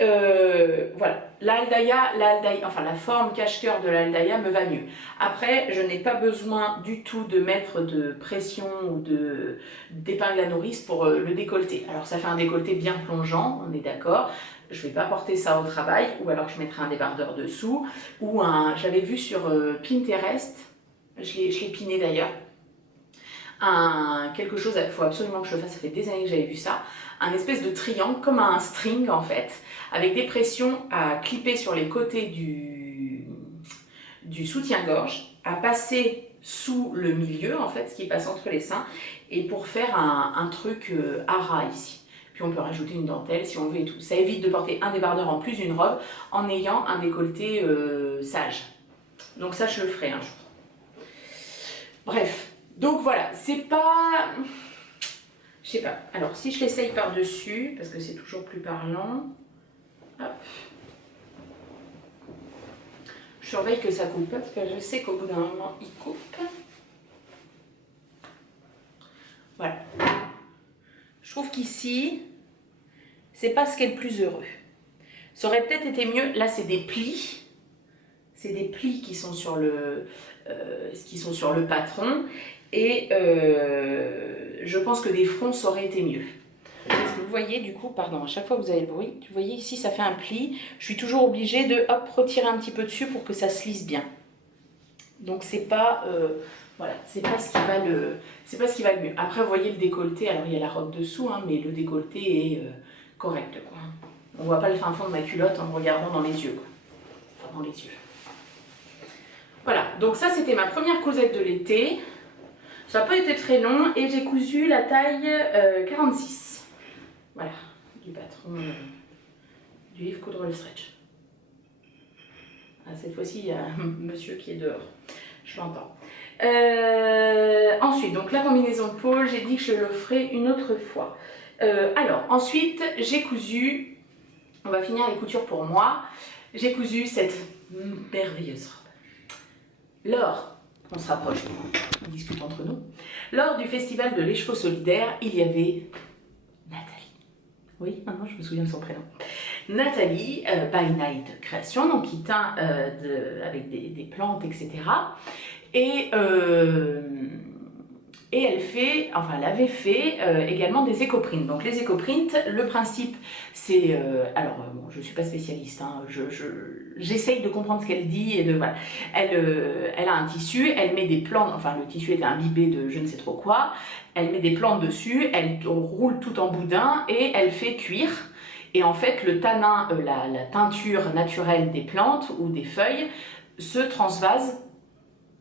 voilà, la forme cache-cœur de l'Aldaïa me va mieux. Après, je n'ai pas besoin du tout de mettre de pression ou d'épingle à nourrice pour le décolleté. Alors ça fait un décolleté bien plongeant, on est d'accord. Je ne vais pas porter ça au travail, ou alors je mettrai un débardeur dessous, ou j'avais vu sur Pinterest, je l'ai piné d'ailleurs, quelque chose, il faut absolument que je le fasse, ça fait des années que j'avais vu ça, un espèce de triangle, comme un string en fait, avec des pressions à clipper sur les côtés du soutien-gorge, à passer sous le milieu en fait, ce qui passe entre les seins, et pour faire un truc à ras ici. Puis on peut rajouter une dentelle si on veut et tout. Ça évite de porter un débardeur en plus d'une robe en ayant un décolleté sage. Donc ça je le ferai un jour. Bref, donc voilà, c'est pas... Je sais pas. Alors, si je l'essaye par-dessus, parce que c'est toujours plus parlant. Hop. Je surveille que ça coupe, parce que je sais qu'au bout d'un moment, il coupe. Voilà. Je trouve qu'ici, c'est pas ce qui est le plus heureux. Ça aurait peut-être été mieux. Là, c'est des plis. C'est des plis qui sont sur le patron. Et je pense que des fronts, ça aurait été mieux. Parce que vous voyez, du coup, pardon, à chaque fois que vous avez le bruit, vous voyez ici, ça fait un pli. Je suis toujours obligée de, hop, retirer un petit peu dessus pour que ça se lisse bien. Donc c'est pas, voilà, c'est pas ce qui va le mieux. Après, vous voyez le décolleté, alors il y a la robe dessous, hein, mais le décolleté est correct, quoi. On voit pas le fin fond de ma culotte en me regardant dans les yeux, quoi. Enfin, dans les yeux. Voilà, donc ça c'était ma première causette de l'été. Ça n'a pas été très long et j'ai cousu la taille 46. Voilà, du patron du livre Coudre le stretch. Ah, cette fois-ci, il y a un monsieur qui est dehors. Je l'entends. Ensuite, donc la combinaison de peau, j'ai dit que je le ferai une autre fois. Alors, ensuite, j'ai cousu, on va finir les coutures pour moi, j'ai cousu cette merveilleuse robe. Lors, on se rapproche, on discute entre nous, lors du festival de l'écheveau solidaire, il y avait Nathalie. Oui, maintenant je me souviens de son prénom. Nathalie, by Night Création, donc qui teint avec des plantes, etc. Et elle fait, enfin elle avait fait également des éco-prints. Donc les éco-prints, le principe c'est, alors bon, je ne suis pas spécialiste, hein, j'essaye de comprendre ce qu'elle dit et de voilà. Elle a un tissu, elle met des plantes, enfin le tissu est imbibé de je ne sais trop quoi, elle met des plantes dessus, elle roule tout en boudin et elle fait cuire. Et en fait le tanin, la teinture naturelle des plantes ou des feuilles se transvase,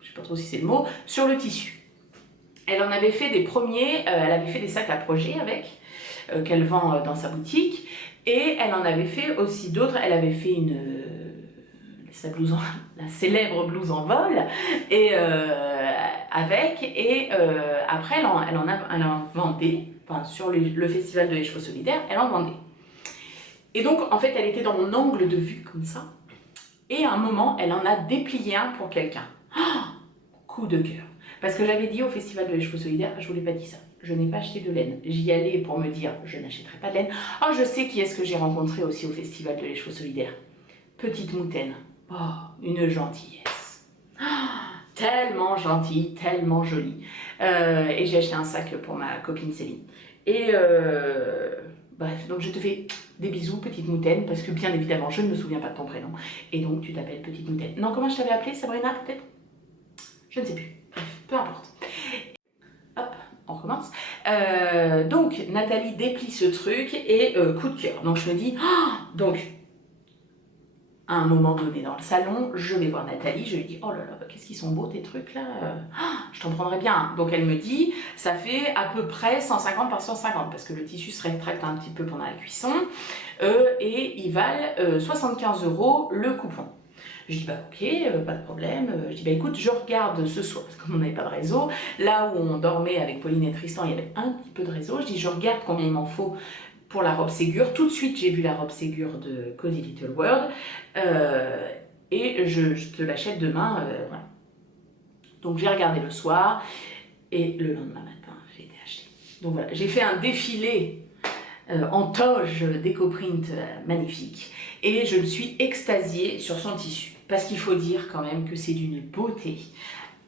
je ne sais pas trop si c'est le mot, sur le tissu. Elle en avait fait des premiers, elle avait fait des sacs à projet avec, qu'elle vend dans sa boutique, et elle en avait fait aussi d'autres. Elle avait fait sa blouse la célèbre blouse en vol, et avec, et après elle en vendait, enfin, sur le festival de l'écheveau solidaire, elle en vendait. Et donc en fait elle était dans mon angle de vue comme ça, et à un moment elle en a déplié un pour quelqu'un. Oh, coup de cœur. Parce que j'avais dit au festival de l'écheveau solidaire, je ne vous l'ai pas dit ça, je n'ai pas acheté de laine. J'y allais pour me dire, je n'achèterai pas de laine. Oh, je sais qui est-ce que j'ai rencontré aussi au festival de l'écheveau solidaire. Petite Moutaine. Oh, une gentillesse. Oh, tellement gentille, tellement jolie. Et j'ai acheté un sac pour ma copine Céline. Et bref, donc je te fais des bisous, Petite Moutaine, parce que bien évidemment, je ne me souviens pas de ton prénom. Et donc, tu t'appelles Petite Moutaine. Non, comment je t'avais appelée, Sabrina, peut-être? Je ne sais plus. Bref, peu importe. Hop, on recommence. Donc, Nathalie déplie ce truc et coup de cœur. Donc, je me dis, oh, donc, à un moment donné dans le salon, je vais voir Nathalie, je lui dis, oh là là, qu'est-ce qu'ils sont beaux tes trucs là, je t'en prendrais bien. Donc, elle me dit, ça fait à peu près 150 par 150, parce que le tissu se rétracte un petit peu pendant la cuisson, et ils valent 75 € le coupon. Je dis bah ok, pas de problème. Je dis bah écoute, je regarde ce soir, parce que comme on n'avait pas de réseau, là où on dormait avec Pauline et Tristan, il y avait un petit peu de réseau. Je dis je regarde combien il m'en faut pour la robe Ségur. Tout de suite, j'ai vu la robe Ségur de Cozy Little World et je te l'achète demain. Voilà. Donc j'ai regardé le soir et le lendemain matin, j'ai été acheter. Donc voilà, j'ai fait un défilé en toge d'éco-print magnifique et je me suis extasiée sur son tissu parce qu'il faut dire quand même que c'est d'une beauté.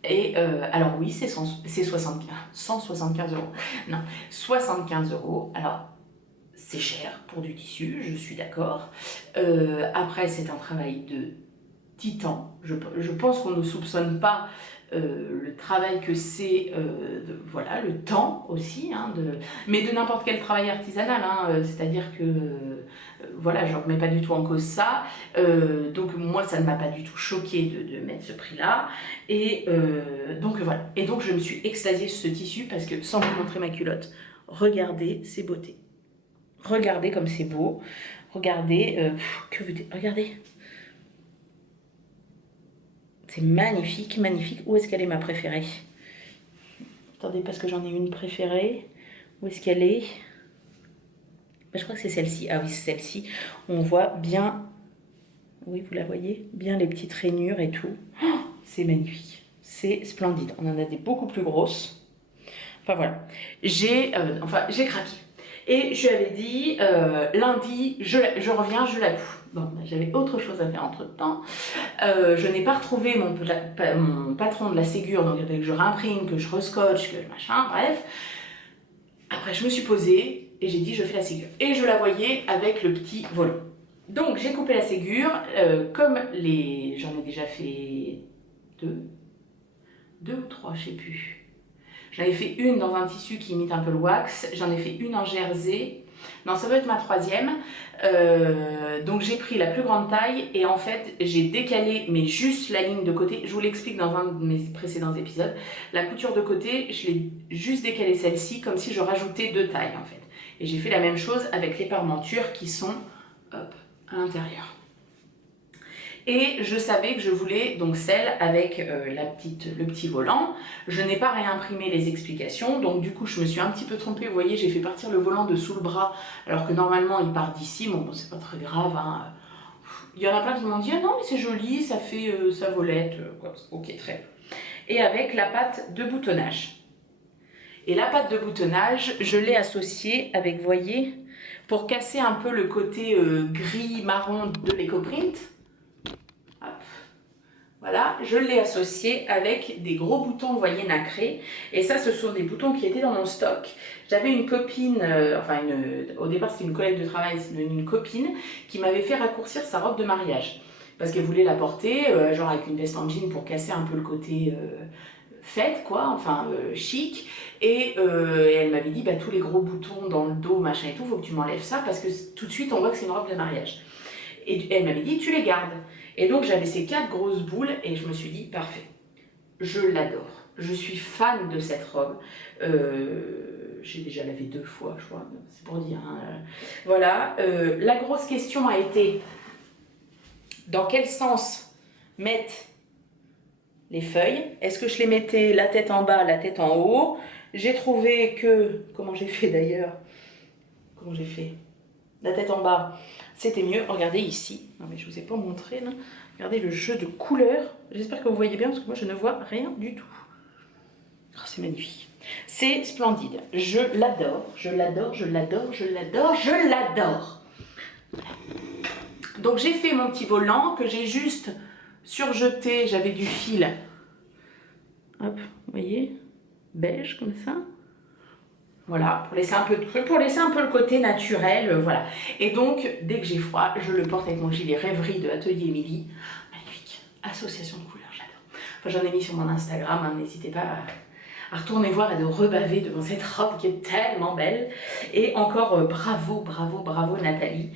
Et alors oui, c'est 175 €, non, 75 €. Alors c'est cher pour du tissu, je suis d'accord. Après c'est un travail de titan. Je pense qu'on ne soupçonne pas le travail que c'est, voilà, le temps aussi, hein, mais de n'importe quel travail artisanal, hein, c'est-à-dire que, voilà, je ne remets pas du tout en cause ça, donc moi ça ne m'a pas du tout choqué de mettre ce prix-là, et donc voilà, et donc je me suis extasiée sur ce tissu, parce que sans vous montrer ma culotte, regardez ces beautés, regardez comme c'est beau, regardez, que vous dites, regardez. C'est magnifique, magnifique. Où est-ce qu'elle est ma préférée? Attendez, parce que j'en ai une préférée. Où est-ce qu'elle est? Ben, je crois que c'est celle-ci. Ah oui, c'est celle-ci. On voit bien, oui, vous la voyez, bien les petites rainures et tout. Oh, c'est magnifique. C'est splendide. On en a des beaucoup plus grosses. Enfin voilà. J'ai craqué. Et je lui avais dit, lundi, je reviens, je la couds. Bon, ben, j'avais autre chose à faire entre-temps. Je n'ai pas retrouvé mon patron de la Ségur, donc il fallait que je réimprime, que je rescotche, que machin, bref. Après, je me suis posée et j'ai dit je fais la Ségur. Et je la voyais avec le petit volant. Donc j'ai coupé la Ségur, comme j'en ai déjà fait deux ou trois, je sais plus. J'en ai fait une dans un tissu qui imite un peu le wax, j'en ai fait une en jersey. Non, ça doit être ma troisième. Donc j'ai pris la plus grande taille et en fait j'ai décalé mais juste la ligne de côté. Je vous l'explique dans un de mes précédents épisodes. La couture de côté, je l'ai juste décalé celle-ci comme si je rajoutais 2 tailles en fait. Et j'ai fait la même chose avec les parmentures qui sont hop, à l'intérieur. Et je savais que je voulais donc celle avec le petit volant. Je n'ai pas réimprimé les explications, donc du coup je me suis un petit peu trompée. Vous voyez, j'ai fait partir le volant de sous le bras, alors que normalement il part d'ici. Bon, c'est pas très grave, hein. Il y en a plein qui m'ont dit ah non mais c'est joli, ça fait sa volette, quoi. Ok, très bien. Et avec la patte de boutonnage. Et la patte de boutonnage, je l'ai associée avec, vous voyez, pour casser un peu le côté gris-marron de l'éco-print. Voilà, je l'ai associé avec des gros boutons, vous voyez, nacrés. Et ça, ce sont des boutons qui étaient dans mon stock. J'avais une copine, au départ c'était une collègue de travail, c'est une copine, qui m'avait fait raccourcir sa robe de mariage. Parce qu'elle voulait la porter, genre avec une veste en jean pour casser un peu le côté fête, quoi, enfin chic. Et elle m'avait dit, bah, tous les gros boutons dans le dos, machin et tout, faut que tu m'enlèves ça parce que tout de suite on voit que c'est une robe de mariage. Et elle m'avait dit, tu les gardes. Et donc j'avais ces 4 grosses boules et je me suis dit, parfait, je l'adore. Je suis fan de cette robe. J'ai déjà lavé 2 fois, je crois, c'est pour dire. Hein. Voilà, la grosse question a été, dans quel sens mettre les feuilles? Est-ce que je les mettais la tête en bas, la tête en haut? J'ai trouvé que, comment j'ai fait d'ailleurs? Comment j'ai fait? La tête en bas, c'était mieux. Regardez ici. Non mais je vous ai pas montré là. Regardez le jeu de couleurs. J'espère que vous voyez bien parce que moi je ne vois rien du tout. Oh, c'est magnifique. C'est splendide. Je l'adore. Je l'adore. Je l'adore. Je l'adore. Je l'adore. Voilà. Donc j'ai fait mon petit volant que j'ai juste surjeté. J'avais du fil. Hop, vous voyez, beige comme ça. Voilà, pour laisser un peu de creux, pour laisser un peu le côté naturel, voilà. Et donc, dès que j'ai froid, je le porte avec mon gilet Rêverie de Atelier Émilie. Magnifique, association de couleurs, j'adore. Enfin, j'en ai mis sur mon Instagram, hein, n'hésitez pas à retourner voir et de rebaver devant cette robe qui est tellement belle. Et encore, bravo, bravo, bravo Nathalie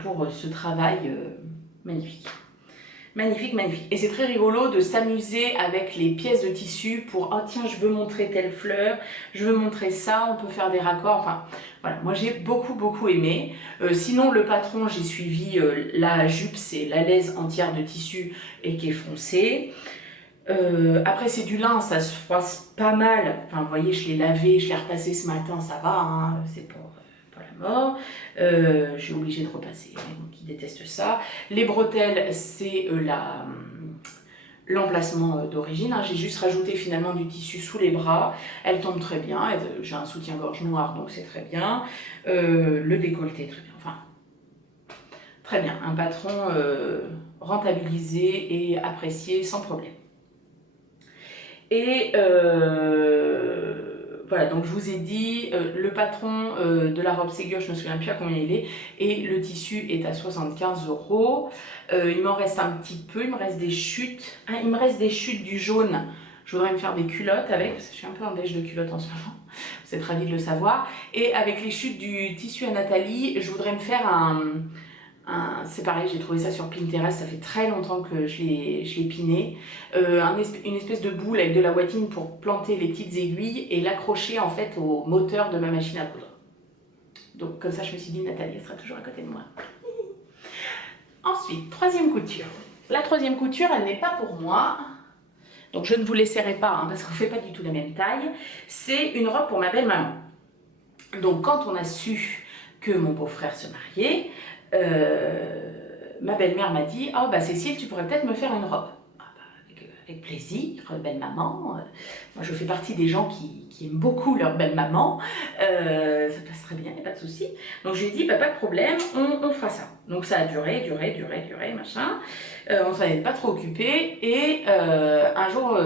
pour ce travail magnifique. Magnifique, magnifique. Et c'est très rigolo de s'amuser avec les pièces de tissu pour « Oh tiens, je veux montrer telle fleur, je veux montrer ça, on peut faire des raccords. » Enfin, voilà, moi j'ai beaucoup, beaucoup aimé. Sinon, le patron, j'ai suivi la jupe, c'est la laise entière de tissu et qui est foncée. Après, c'est du lin, ça se froisse pas mal. Enfin, vous voyez, je l'ai lavé, je l'ai repassé ce matin, ça va, hein, c'est pas la mort. Je suis obligée de repasser, donc ils détestent ça. Les bretelles, c'est l'emplacement d'origine. Hein. J'ai juste rajouté finalement du tissu sous les bras. Elles tombent très bien. J'ai un soutien-gorge noir, donc c'est très bien. Le décolleté, très bien. Enfin, très bien. Un patron rentabilisé et apprécié sans problème. Et voilà, donc je vous ai dit, le patron de la robe Ségur, je ne me souviens plus à combien il est, et le tissu est à 75 €. Il m'en reste un petit peu, il me reste des chutes. Ah, il me reste des chutes du jaune. Je voudrais me faire des culottes avec, parce que je suis un peu en déj de culottes en ce moment, vous êtes ravis de le savoir. Et avec les chutes du tissu à Nathalie, je voudrais me faire c'est pareil, j'ai trouvé ça sur Pinterest, ça fait très longtemps que je l'ai piné. Une espèce de boule avec de la ouatine pour planter les petites aiguilles et l'accrocher en fait au moteur de ma machine à coudre. Donc comme ça je me suis dit Nathalie elle sera toujours à côté de moi. Ensuite, troisième couture. La troisième couture elle n'est pas pour moi. Donc je ne vous l'essaierai pas hein, parce qu'on ne fait pas du tout la même taille. C'est une robe pour ma belle-maman. Donc quand on a su que mon beau-frère se mariait, ma belle-mère m'a dit « Oh bah Cécile, tu pourrais peut-être me faire une robe. » avec plaisir, belle maman. Moi, je fais partie des gens qui aiment beaucoup leur belle maman. Ça passe très bien, il n'y a pas de souci. Donc, je lui ai dit, bah, pas de problème, on fera ça. Donc, ça a duré, machin. On s'en est pas trop occupé. Et un jour,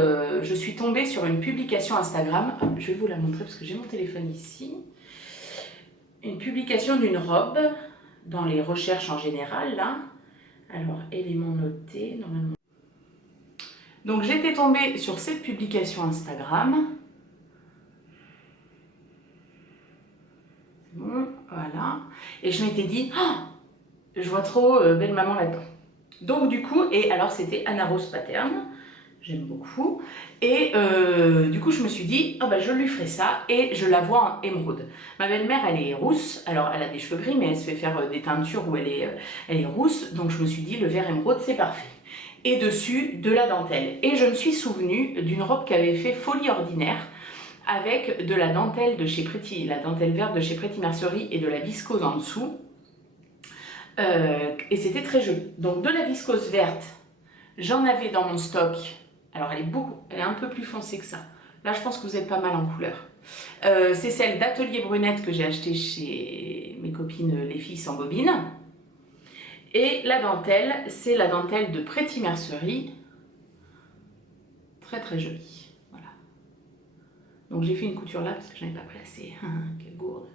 je suis tombée sur une publication Instagram. Je vais vous la montrer parce que j'ai mon téléphone ici. Une publication d'une robe dans les recherches en général, là. Alors, éléments notés, normalement. Donc j'étais tombée sur cette publication Instagram. Bon, voilà. Et je m'étais dit, oh, je vois trop belle maman là-dedans. Donc du coup, et alors c'était Anna Rose Pattern, j'aime beaucoup. Et du coup je me suis dit, ah bah je lui ferai ça et je la vois en émeraude. Ma belle-mère elle est rousse, alors elle a des cheveux gris mais elle se fait faire des teintures où elle est rousse. Donc je me suis dit le vert émeraude c'est parfait. Et dessus de la dentelle. Et je me suis souvenue d'une robe qu'avait fait Folie Ordinaire avec de la dentelle de chez Pretty, la dentelle verte de chez Pretty Mercerie et de la viscose en dessous. Et c'était très joli. Donc de la viscose verte, j'en avais dans mon stock. Alors elle est un peu plus foncée que ça. Là je pense que vous êtes pas mal en couleur. C'est celle d'Atelier Brunette que j'ai achetée chez mes copines les filles sans bobine. Et la dentelle, c'est la dentelle de Pretty Mercerie. Très très jolie. Voilà. Donc j'ai fait une couture là parce que je n'avais pas placé. Quelle gourde.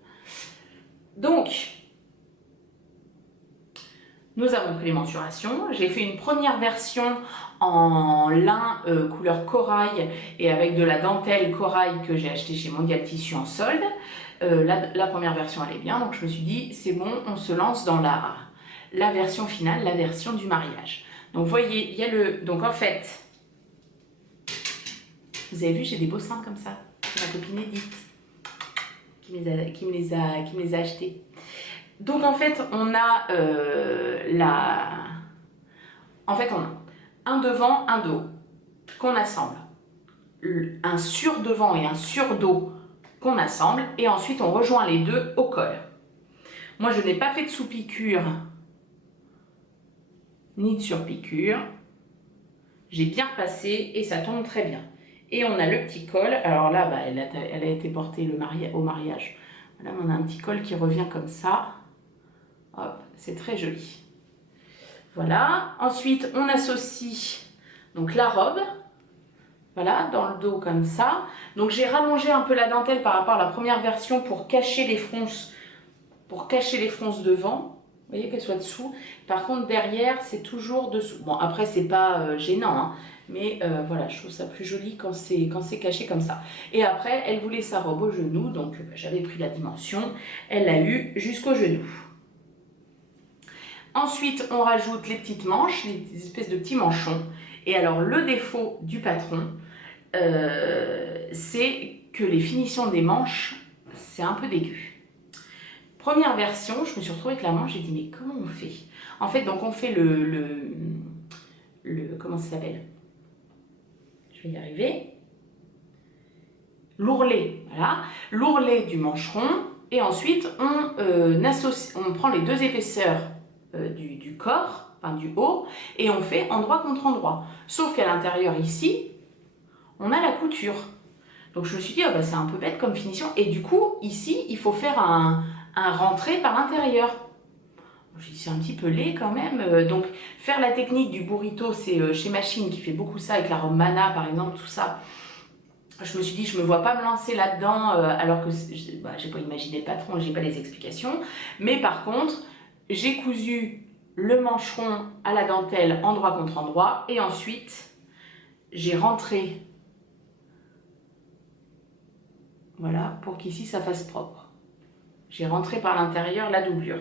Donc, nous avons pris les mensurations. J'ai fait une première version en lin couleur corail et avec de la dentelle corail que j'ai acheté chez Mondial Tissu en solde. La première version allait bien, donc je me suis dit c'est bon, on se lance dans la version finale, la version du mariage. Donc vous voyez, il y a le... Donc en fait, vous avez vu, j'ai des beaux seins comme ça. C'est ma copine Edith qui me les a achetés. Donc en fait, on a En fait, on a un devant, un dos qu'on assemble. Un sur devant et un sur dos qu'on assemble. Et ensuite, on rejoint les deux au col. Moi, je n'ai pas fait de sous-piqûre ni de sur-piqûre. J'ai bien repassé et ça tombe très bien. Et on a le petit col. Alors là, bah, elle a été portée au mariage. Là, on a un petit col qui revient comme ça. Hop, c'est très joli. Voilà. Ensuite, on associe donc la robe. Voilà, dans le dos comme ça. Donc j'ai rallongé un peu la dentelle par rapport à la première version pour cacher les fronces devant. Vous voyez qu'elle soit dessous. Par contre, derrière, c'est toujours dessous. Bon, après, c'est pas gênant, hein, mais voilà, je trouve ça plus joli quand c'est caché comme ça. Et après, elle voulait sa robe au genou, donc j'avais pris la dimension. Elle l'a eu jusqu'au genou. Ensuite, on rajoute les petites manches, les espèces de petits manchons. Et alors, le défaut du patron, c'est que les finitions des manches, c'est un peu dégueu. Première version, je me suis retrouvée avec la manche, j'ai dit mais comment on fait? En fait, donc on fait comment ça s'appelle? Je vais y arriver. L'ourlet, voilà. L'ourlet du mancheron. Et ensuite, on prend les deux épaisseurs du corps, enfin du haut, et on fait endroit contre endroit. Sauf qu'à l'intérieur ici, on a la couture. Donc je me suis dit, oh bah, c'est un peu bête comme finition. Et du coup, ici, il faut faire un rentré par l'intérieur. C'est un petit peu laid quand même. Donc faire la technique du burrito, c'est chez Machine qui fait beaucoup ça, avec la robe Mana par exemple, tout ça. Je me suis dit, je ne me vois pas me lancer là-dedans alors que j'ai pas imaginé le patron, j'ai pas les explications. Mais par contre, j'ai cousu le mancheron à la dentelle endroit contre endroit et ensuite j'ai rentré, voilà, pour qu'ici ça fasse propre. J'ai rentré par l'intérieur la doublure.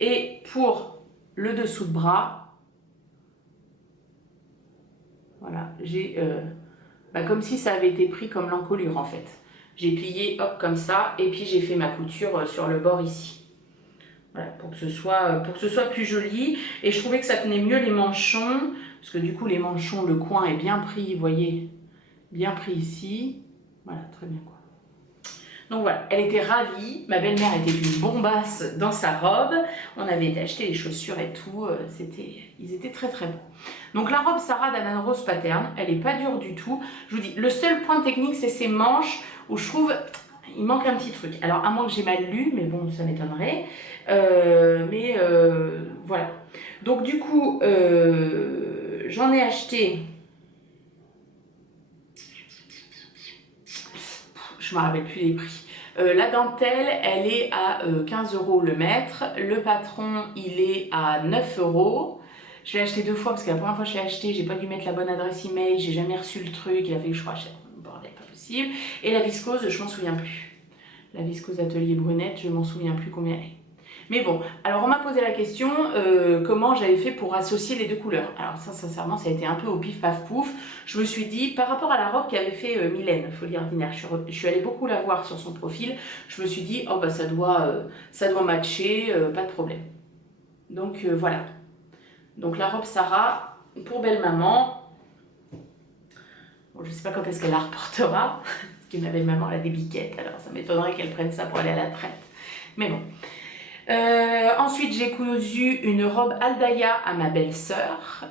Et pour le dessous de bras, voilà, j'ai comme si ça avait été pris comme l'encolure en fait. J'ai plié hop comme ça et puis j'ai fait ma couture sur le bord ici. Voilà, pour que ce soit plus joli. Et je trouvais que ça tenait mieux les manchons, parce que du coup les manchons, le coin est bien pris, vous voyez, bien pris ici. Voilà, très bien quoi. Donc voilà, elle était ravie, ma belle-mère était une bombasse dans sa robe, on avait été acheter les chaussures et tout, ils étaient très très beaux. Donc la robe Sarah d'Anan Rose Pattern, elle est pas dure du tout. Je vous dis, le seul point technique c'est ses manches où je trouve il manque un petit truc. Alors à moins que j'ai mal lu, mais bon ça m'étonnerait. Voilà. Donc du coup, j'en ai acheté... Je ne me rappelle plus les prix. La dentelle, elle est à 15 € le mètre. Le patron, il est à 9 €. Je l'ai acheté 2 fois parce que la première fois que je l'ai acheté, j'ai pas dû mettre la bonne adresse email, j'ai jamais reçu le truc, il a fait que je crois, bordel, pas possible. Et la viscose, je m'en souviens plus. La viscose Atelier Brunette, je m'en souviens plus combien elle est. Mais bon, alors on m'a posé la question comment j'avais fait pour associer les deux couleurs. Alors ça, sincèrement, ça a été un peu au pif paf pouf. Je me suis dit, par rapport à la robe qu'avait fait Mylène, Folie Ordinaire, je suis allée beaucoup la voir sur son profil, je me suis dit, oh bah ça doit matcher, pas de problème. Donc voilà. Donc la robe Sarah, pour belle maman, bon, je sais pas quand est-ce qu'elle la reportera, parce que ma belle maman elle a des biquettes, alors ça m'étonnerait qu'elle prenne ça pour aller à la traite. Mais bon. Ensuite, j'ai cousu une robe Aldaya à ma belle-sœur,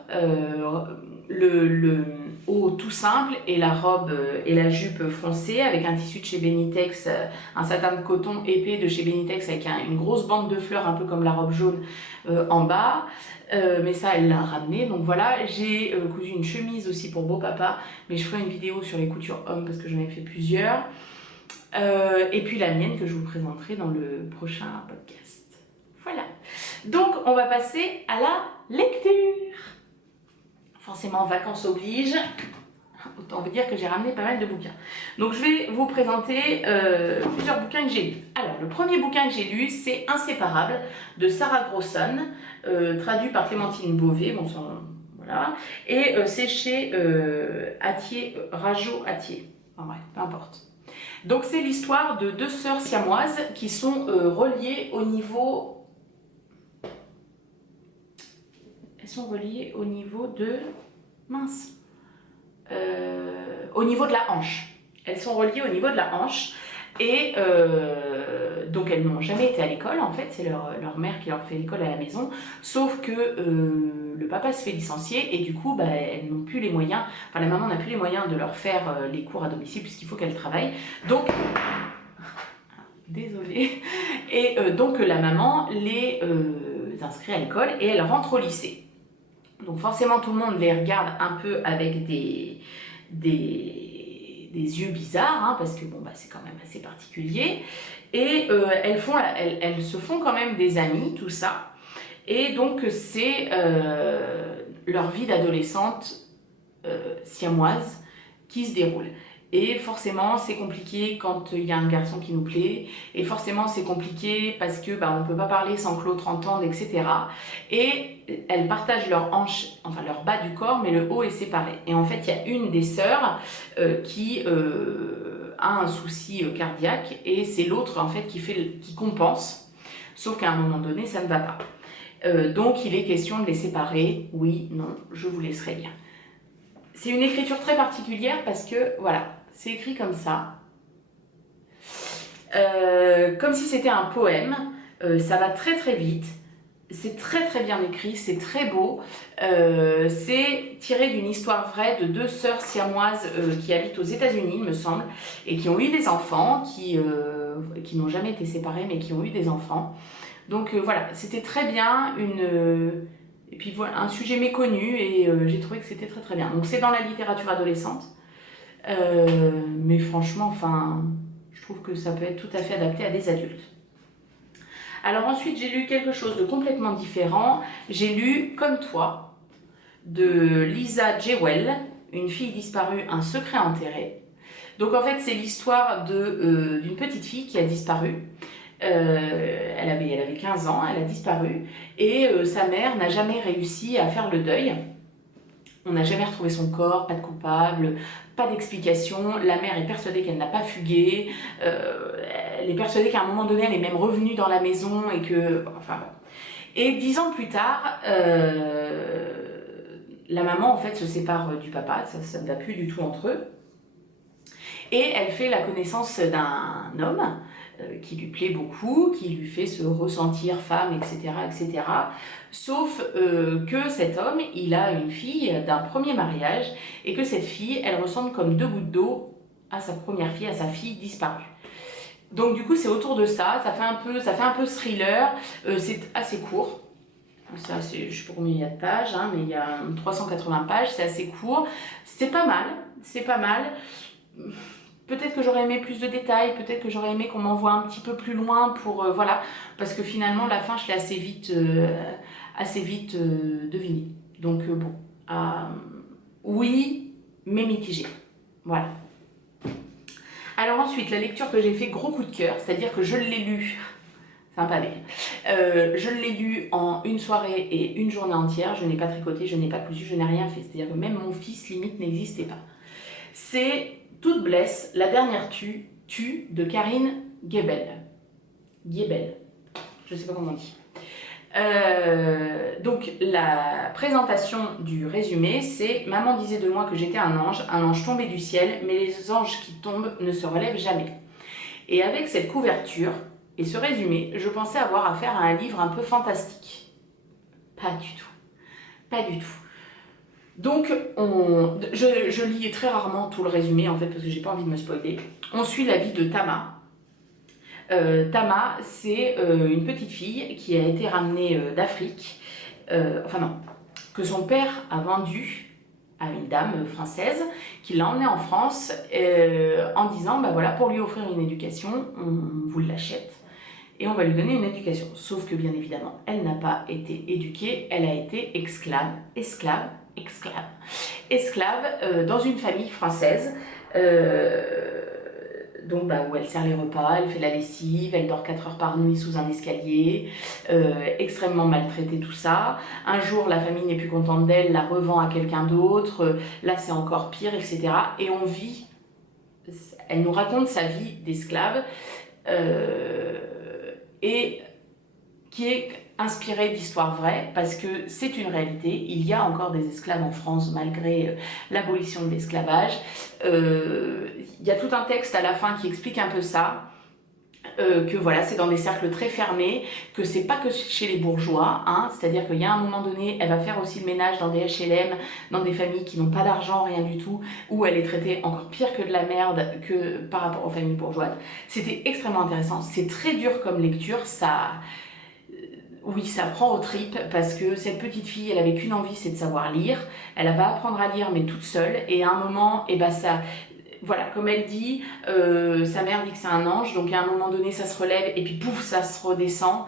le haut tout simple et la robe et la jupe foncée avec un tissu de chez Benitex, un satin de coton épais de chez Benitex avec une grosse bande de fleurs un peu comme la robe jaune en bas. Mais ça, elle l'a ramené. Donc voilà, j'ai cousu une chemise aussi pour beau papa, mais je ferai une vidéo sur les coutures hommes parce que j'en ai fait plusieurs. Et puis la mienne que je vous présenterai dans le prochain podcast. Voilà. Donc, on va passer à la lecture. Forcément, vacances oblige. Autant vous dire que j'ai ramené pas mal de bouquins. Donc, je vais vous présenter plusieurs bouquins que j'ai lus. Alors, le premier bouquin que j'ai lu, c'est Inséparables de Sarah Grosson, traduit par Clémentine Beauvais. Bon, voilà. Et c'est chez Rajo Attier. Enfin bref, peu importe. Donc, c'est l'histoire de deux sœurs siamoises qui sont reliées au niveau... Elles sont reliées au niveau de... Mince. Au niveau de la hanche. Elles sont reliées au niveau de la hanche. Et donc elles n'ont jamais été à l'école en fait. C'est leur mère qui leur fait l'école à la maison. Sauf que le papa se fait licencier et du coup bah, elles n'ont plus les moyens. Enfin la maman n'a plus les moyens de leur faire les cours à domicile puisqu'il faut qu'elles travaillent. Donc... Désolée. Et donc la maman les inscrit à l'école et elle rentre au lycée. Donc forcément tout le monde les regarde un peu avec des yeux bizarres, hein, parce que bon, bah, c'est quand même assez particulier. Et elles se font quand même des amis, tout ça. Et donc c'est leur vie d'adolescente siamoise qui se déroule. Et forcément, c'est compliqué quand il y a un garçon qui nous plaît. Et forcément, c'est compliqué parce que bah, on ne peut pas parler sans que l'autre entende, etc. Et elles partagent leur hanche, enfin leur bas du corps, mais le haut est séparé. Et en fait, il y a une des sœurs qui a un souci cardiaque et c'est l'autre en fait qui compense. Sauf qu'à un moment donné, ça ne va pas. Donc, il est question de les séparer. Oui, non, je vous laisserai lire. C'est une écriture très particulière parce que, voilà, c'est écrit comme ça. Comme si c'était un poème. Ça va très très vite. C'est très très bien écrit, c'est très beau. C'est tiré d'une histoire vraie de deux sœurs siamoises qui habitent aux États-Unis, il me semble, et qui ont eu des enfants, qui n'ont jamais été séparés, mais qui ont eu des enfants. Donc voilà, c'était très bien, et puis voilà, un sujet méconnu, et j'ai trouvé que c'était très très bien. Donc c'est dans la littérature adolescente, mais franchement, enfin, je trouve que ça peut être tout à fait adapté à des adultes. Alors ensuite, j'ai lu quelque chose de complètement différent. J'ai lu Comme toi, de Lisa Jewell, une fille disparue, un secret enterré. Donc en fait, c'est l'histoire d'une petite fille qui a disparu. Elle avait 15 ans, elle a disparu et sa mère n'a jamais réussi à faire le deuil. On n'a jamais retrouvé son corps, pas de coupable, pas d'explication. La mère est persuadée qu'elle n'a pas fugué. Elle est persuadée qu'à un moment donné, elle est même revenue dans la maison et que... Enfin bon. Et 10 ans plus tard, la maman en fait se sépare du papa, ça ne va plus du tout entre eux. Et elle fait la connaissance d'un homme qui lui plaît beaucoup, qui lui fait se ressentir femme, etc. etc. Sauf que cet homme, il a une fille d'un premier mariage et que cette fille, elle ressemble comme deux gouttes d'eau à sa première fille, à sa fille disparue. Donc du coup, c'est autour de ça, ça fait un peu thriller, c'est assez court. Ça, je ne sais pas combien il y a de pages, hein, mais il y a 380 pages, c'est assez court. C'est pas mal, c'est pas mal. Peut-être que j'aurais aimé plus de détails, peut-être que j'aurais aimé qu'on m'envoie un petit peu plus loin pour voilà, parce que finalement la fin je l'ai assez vite devinée. Donc bon, oui, mais mitigé. Voilà. Alors ensuite, la lecture que j'ai fait, gros coup de cœur, c'est-à-dire que je l'ai lu, c'est un pavé, je l'ai lu en une soirée et une journée entière, je n'ai pas tricoté, je n'ai pas cousu, je n'ai rien fait, c'est-à-dire que même mon fils limite n'existait pas. C'est Toute blesse, la dernière tue de Karine Gebel. Gebel, je ne sais pas comment on dit. Donc la présentation du résumé, c'est « Maman disait de moi que j'étais un ange tombé du ciel, mais les anges qui tombent ne se relèvent jamais. » Et avec cette couverture et ce résumé, je pensais avoir affaire à un livre un peu fantastique. Pas du tout. Pas du tout. Donc, je lis très rarement tout le résumé, en fait, parce que j'ai pas envie de me spoiler. On suit la vie de Tama. Tama, c'est une petite fille qui a été ramenée d'Afrique, enfin non, que son père a vendue à une dame française qui l'a emmenée en France en disant, bah voilà, pour lui offrir une éducation, on vous l'achète et on va lui donner une éducation. Sauf que bien évidemment, elle n'a pas été éduquée, elle a été esclave dans une famille française. Donc où elle sert les repas, elle fait la lessive, elle dort 4 heures par nuit sous un escalier, extrêmement maltraitée, tout ça. Un jour, la famille n'est plus contente d'elle, la revend à quelqu'un d'autre, là c'est encore pire, etc. Et on vit, elle nous raconte sa vie d'esclave, et qui est inspirée d'histoires vraies, parce que c'est une réalité, il y a encore des esclaves en France malgré l'abolition de l'esclavage. Il y a tout un texte à la fin qui explique un peu ça, que voilà, c'est dans des cercles très fermés, que c'est pas que chez les bourgeois, hein, c'est-à-dire qu'il y a un moment donné, elle va faire aussi le ménage dans des HLM, dans des familles qui n'ont pas d'argent, rien du tout, où elle est traitée encore pire que de la merde que par rapport aux familles bourgeoises. C'était extrêmement intéressant, c'est très dur comme lecture, ça... Oui, ça prend aux tripes parce que cette petite fille, elle avait qu'une envie, c'est de savoir lire. Elle va apprendre à lire, mais toute seule. Et à un moment, et ben ça, voilà, comme elle dit, sa mère dit que c'est un ange. Donc à un moment donné, ça se relève et puis pouf, ça se redescend.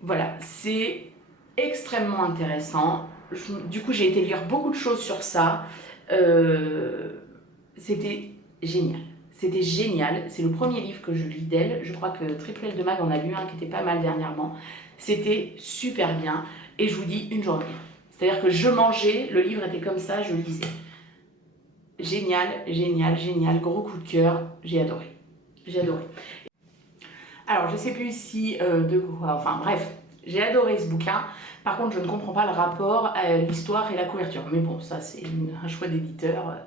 Voilà, c'est extrêmement intéressant. Du coup, j'ai été lire beaucoup de choses sur ça. C'était génial. C'était génial. C'est le premier livre que je lis d'elle. Je crois que Triple L de Mag en a lu un qui était pas mal dernièrement. C'était super bien. Et je vous dis, une journée. C'est-à-dire que je mangeais, le livre était comme ça, je le lisais. Génial, génial, génial. Gros coup de cœur. J'ai adoré. J'ai adoré. Alors, je sais plus ici de quoi... Enfin, bref. J'ai adoré ce bouquin. Par contre, je ne comprends pas le rapport à l'histoire et la couverture. Mais bon, ça, c'est un choix d'éditeur.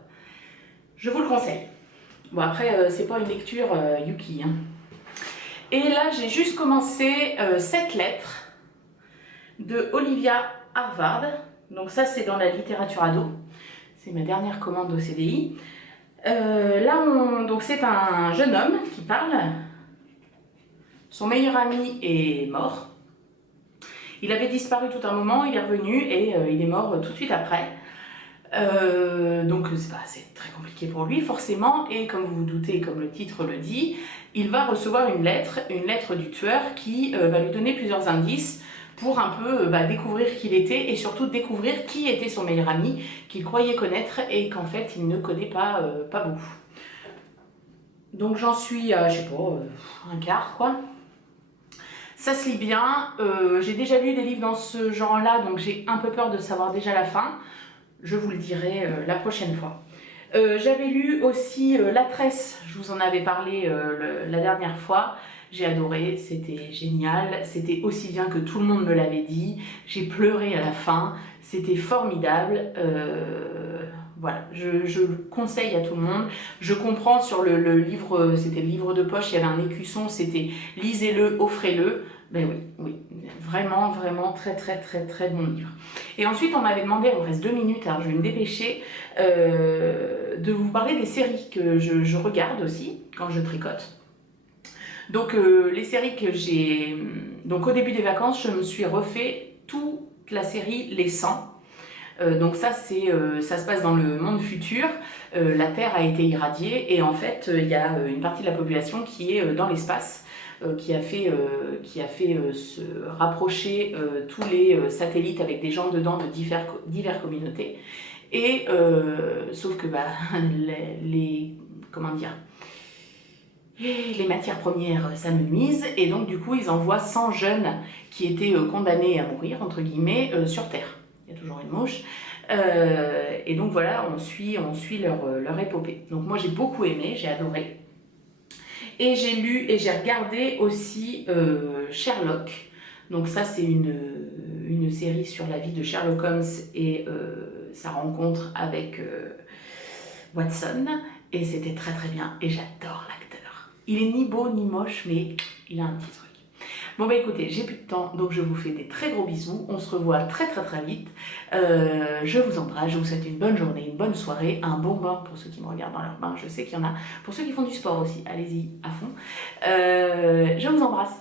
Je vous le conseille. Bon, après, c'est pas une lecture Yuki. Hein. Et là, j'ai juste commencé 7 lettres de Olivia Harvard. Donc ça, c'est dans la littérature ado. C'est ma dernière commande au CDI. Donc c'est un jeune homme qui parle. Son meilleur ami est mort. Il avait disparu tout un moment, il est revenu et il est mort tout de suite après. Donc c'est très compliqué pour lui forcément, et comme vous vous doutez, comme le titre le dit, il va recevoir une lettre du tueur qui va lui donner plusieurs indices pour un peu découvrir qui il était et surtout découvrir qui était son meilleur ami qu'il croyait connaître et qu'en fait il ne connaît pas beaucoup. Donc j'en suis à, je sais pas, un quart quoi. Ça se lit bien, j'ai déjà lu des livres dans ce genre-là, donc j'ai un peu peur de savoir déjà la fin. Je vous le dirai la prochaine fois. J'avais lu aussi La Tresse, je vous en avais parlé la dernière fois. J'ai adoré, c'était génial, c'était aussi bien que tout le monde me l'avait dit. J'ai pleuré à la fin, c'était formidable. voilà, je le conseille à tout le monde. Je comprends sur le livre, c'était le livre de poche, il y avait un écusson, c'était lisez-le, offrez-le. Ben oui, oui, vraiment, vraiment très, très, très, très bon livre. Et ensuite, on m'avait demandé, il me reste 2 minutes, alors je vais me dépêcher, de vous parler des séries que je regarde aussi quand je tricote. Donc les séries que j'ai... Donc au début des vacances, je me suis refait toute la série Les 100. Donc ça, ça se passe dans le monde futur. La Terre a été irradiée et en fait, il y a une partie de la population qui est dans l'espace, qui a fait se rapprocher tous les satellites avec des gens dedans de diverses communautés. Et sauf que bah, comment dire, les matières premières s'amenuisent et donc du coup ils envoient 100 jeunes qui étaient condamnés à mourir entre guillemets sur Terre. Il y a toujours une mouche. Et donc voilà, on suit leur épopée. Donc moi j'ai beaucoup aimé, j'ai adoré. Et j'ai lu et j'ai regardé aussi Sherlock. Donc ça c'est une série sur la vie de Sherlock Holmes et sa rencontre avec Watson. Et c'était très très bien et j'adore l'acteur. Il est ni beau ni moche mais il a un petit truc. Bon bah écoutez, j'ai plus de temps, donc je vous fais des très gros bisous. On se revoit très très très vite. Je vous embrasse, je vous souhaite une bonne journée, une bonne soirée, un bon bain pour ceux qui me regardent dans leur bain. Je sais qu'il y en a. Pour ceux qui font du sport aussi, allez-y à fond. Je vous embrasse.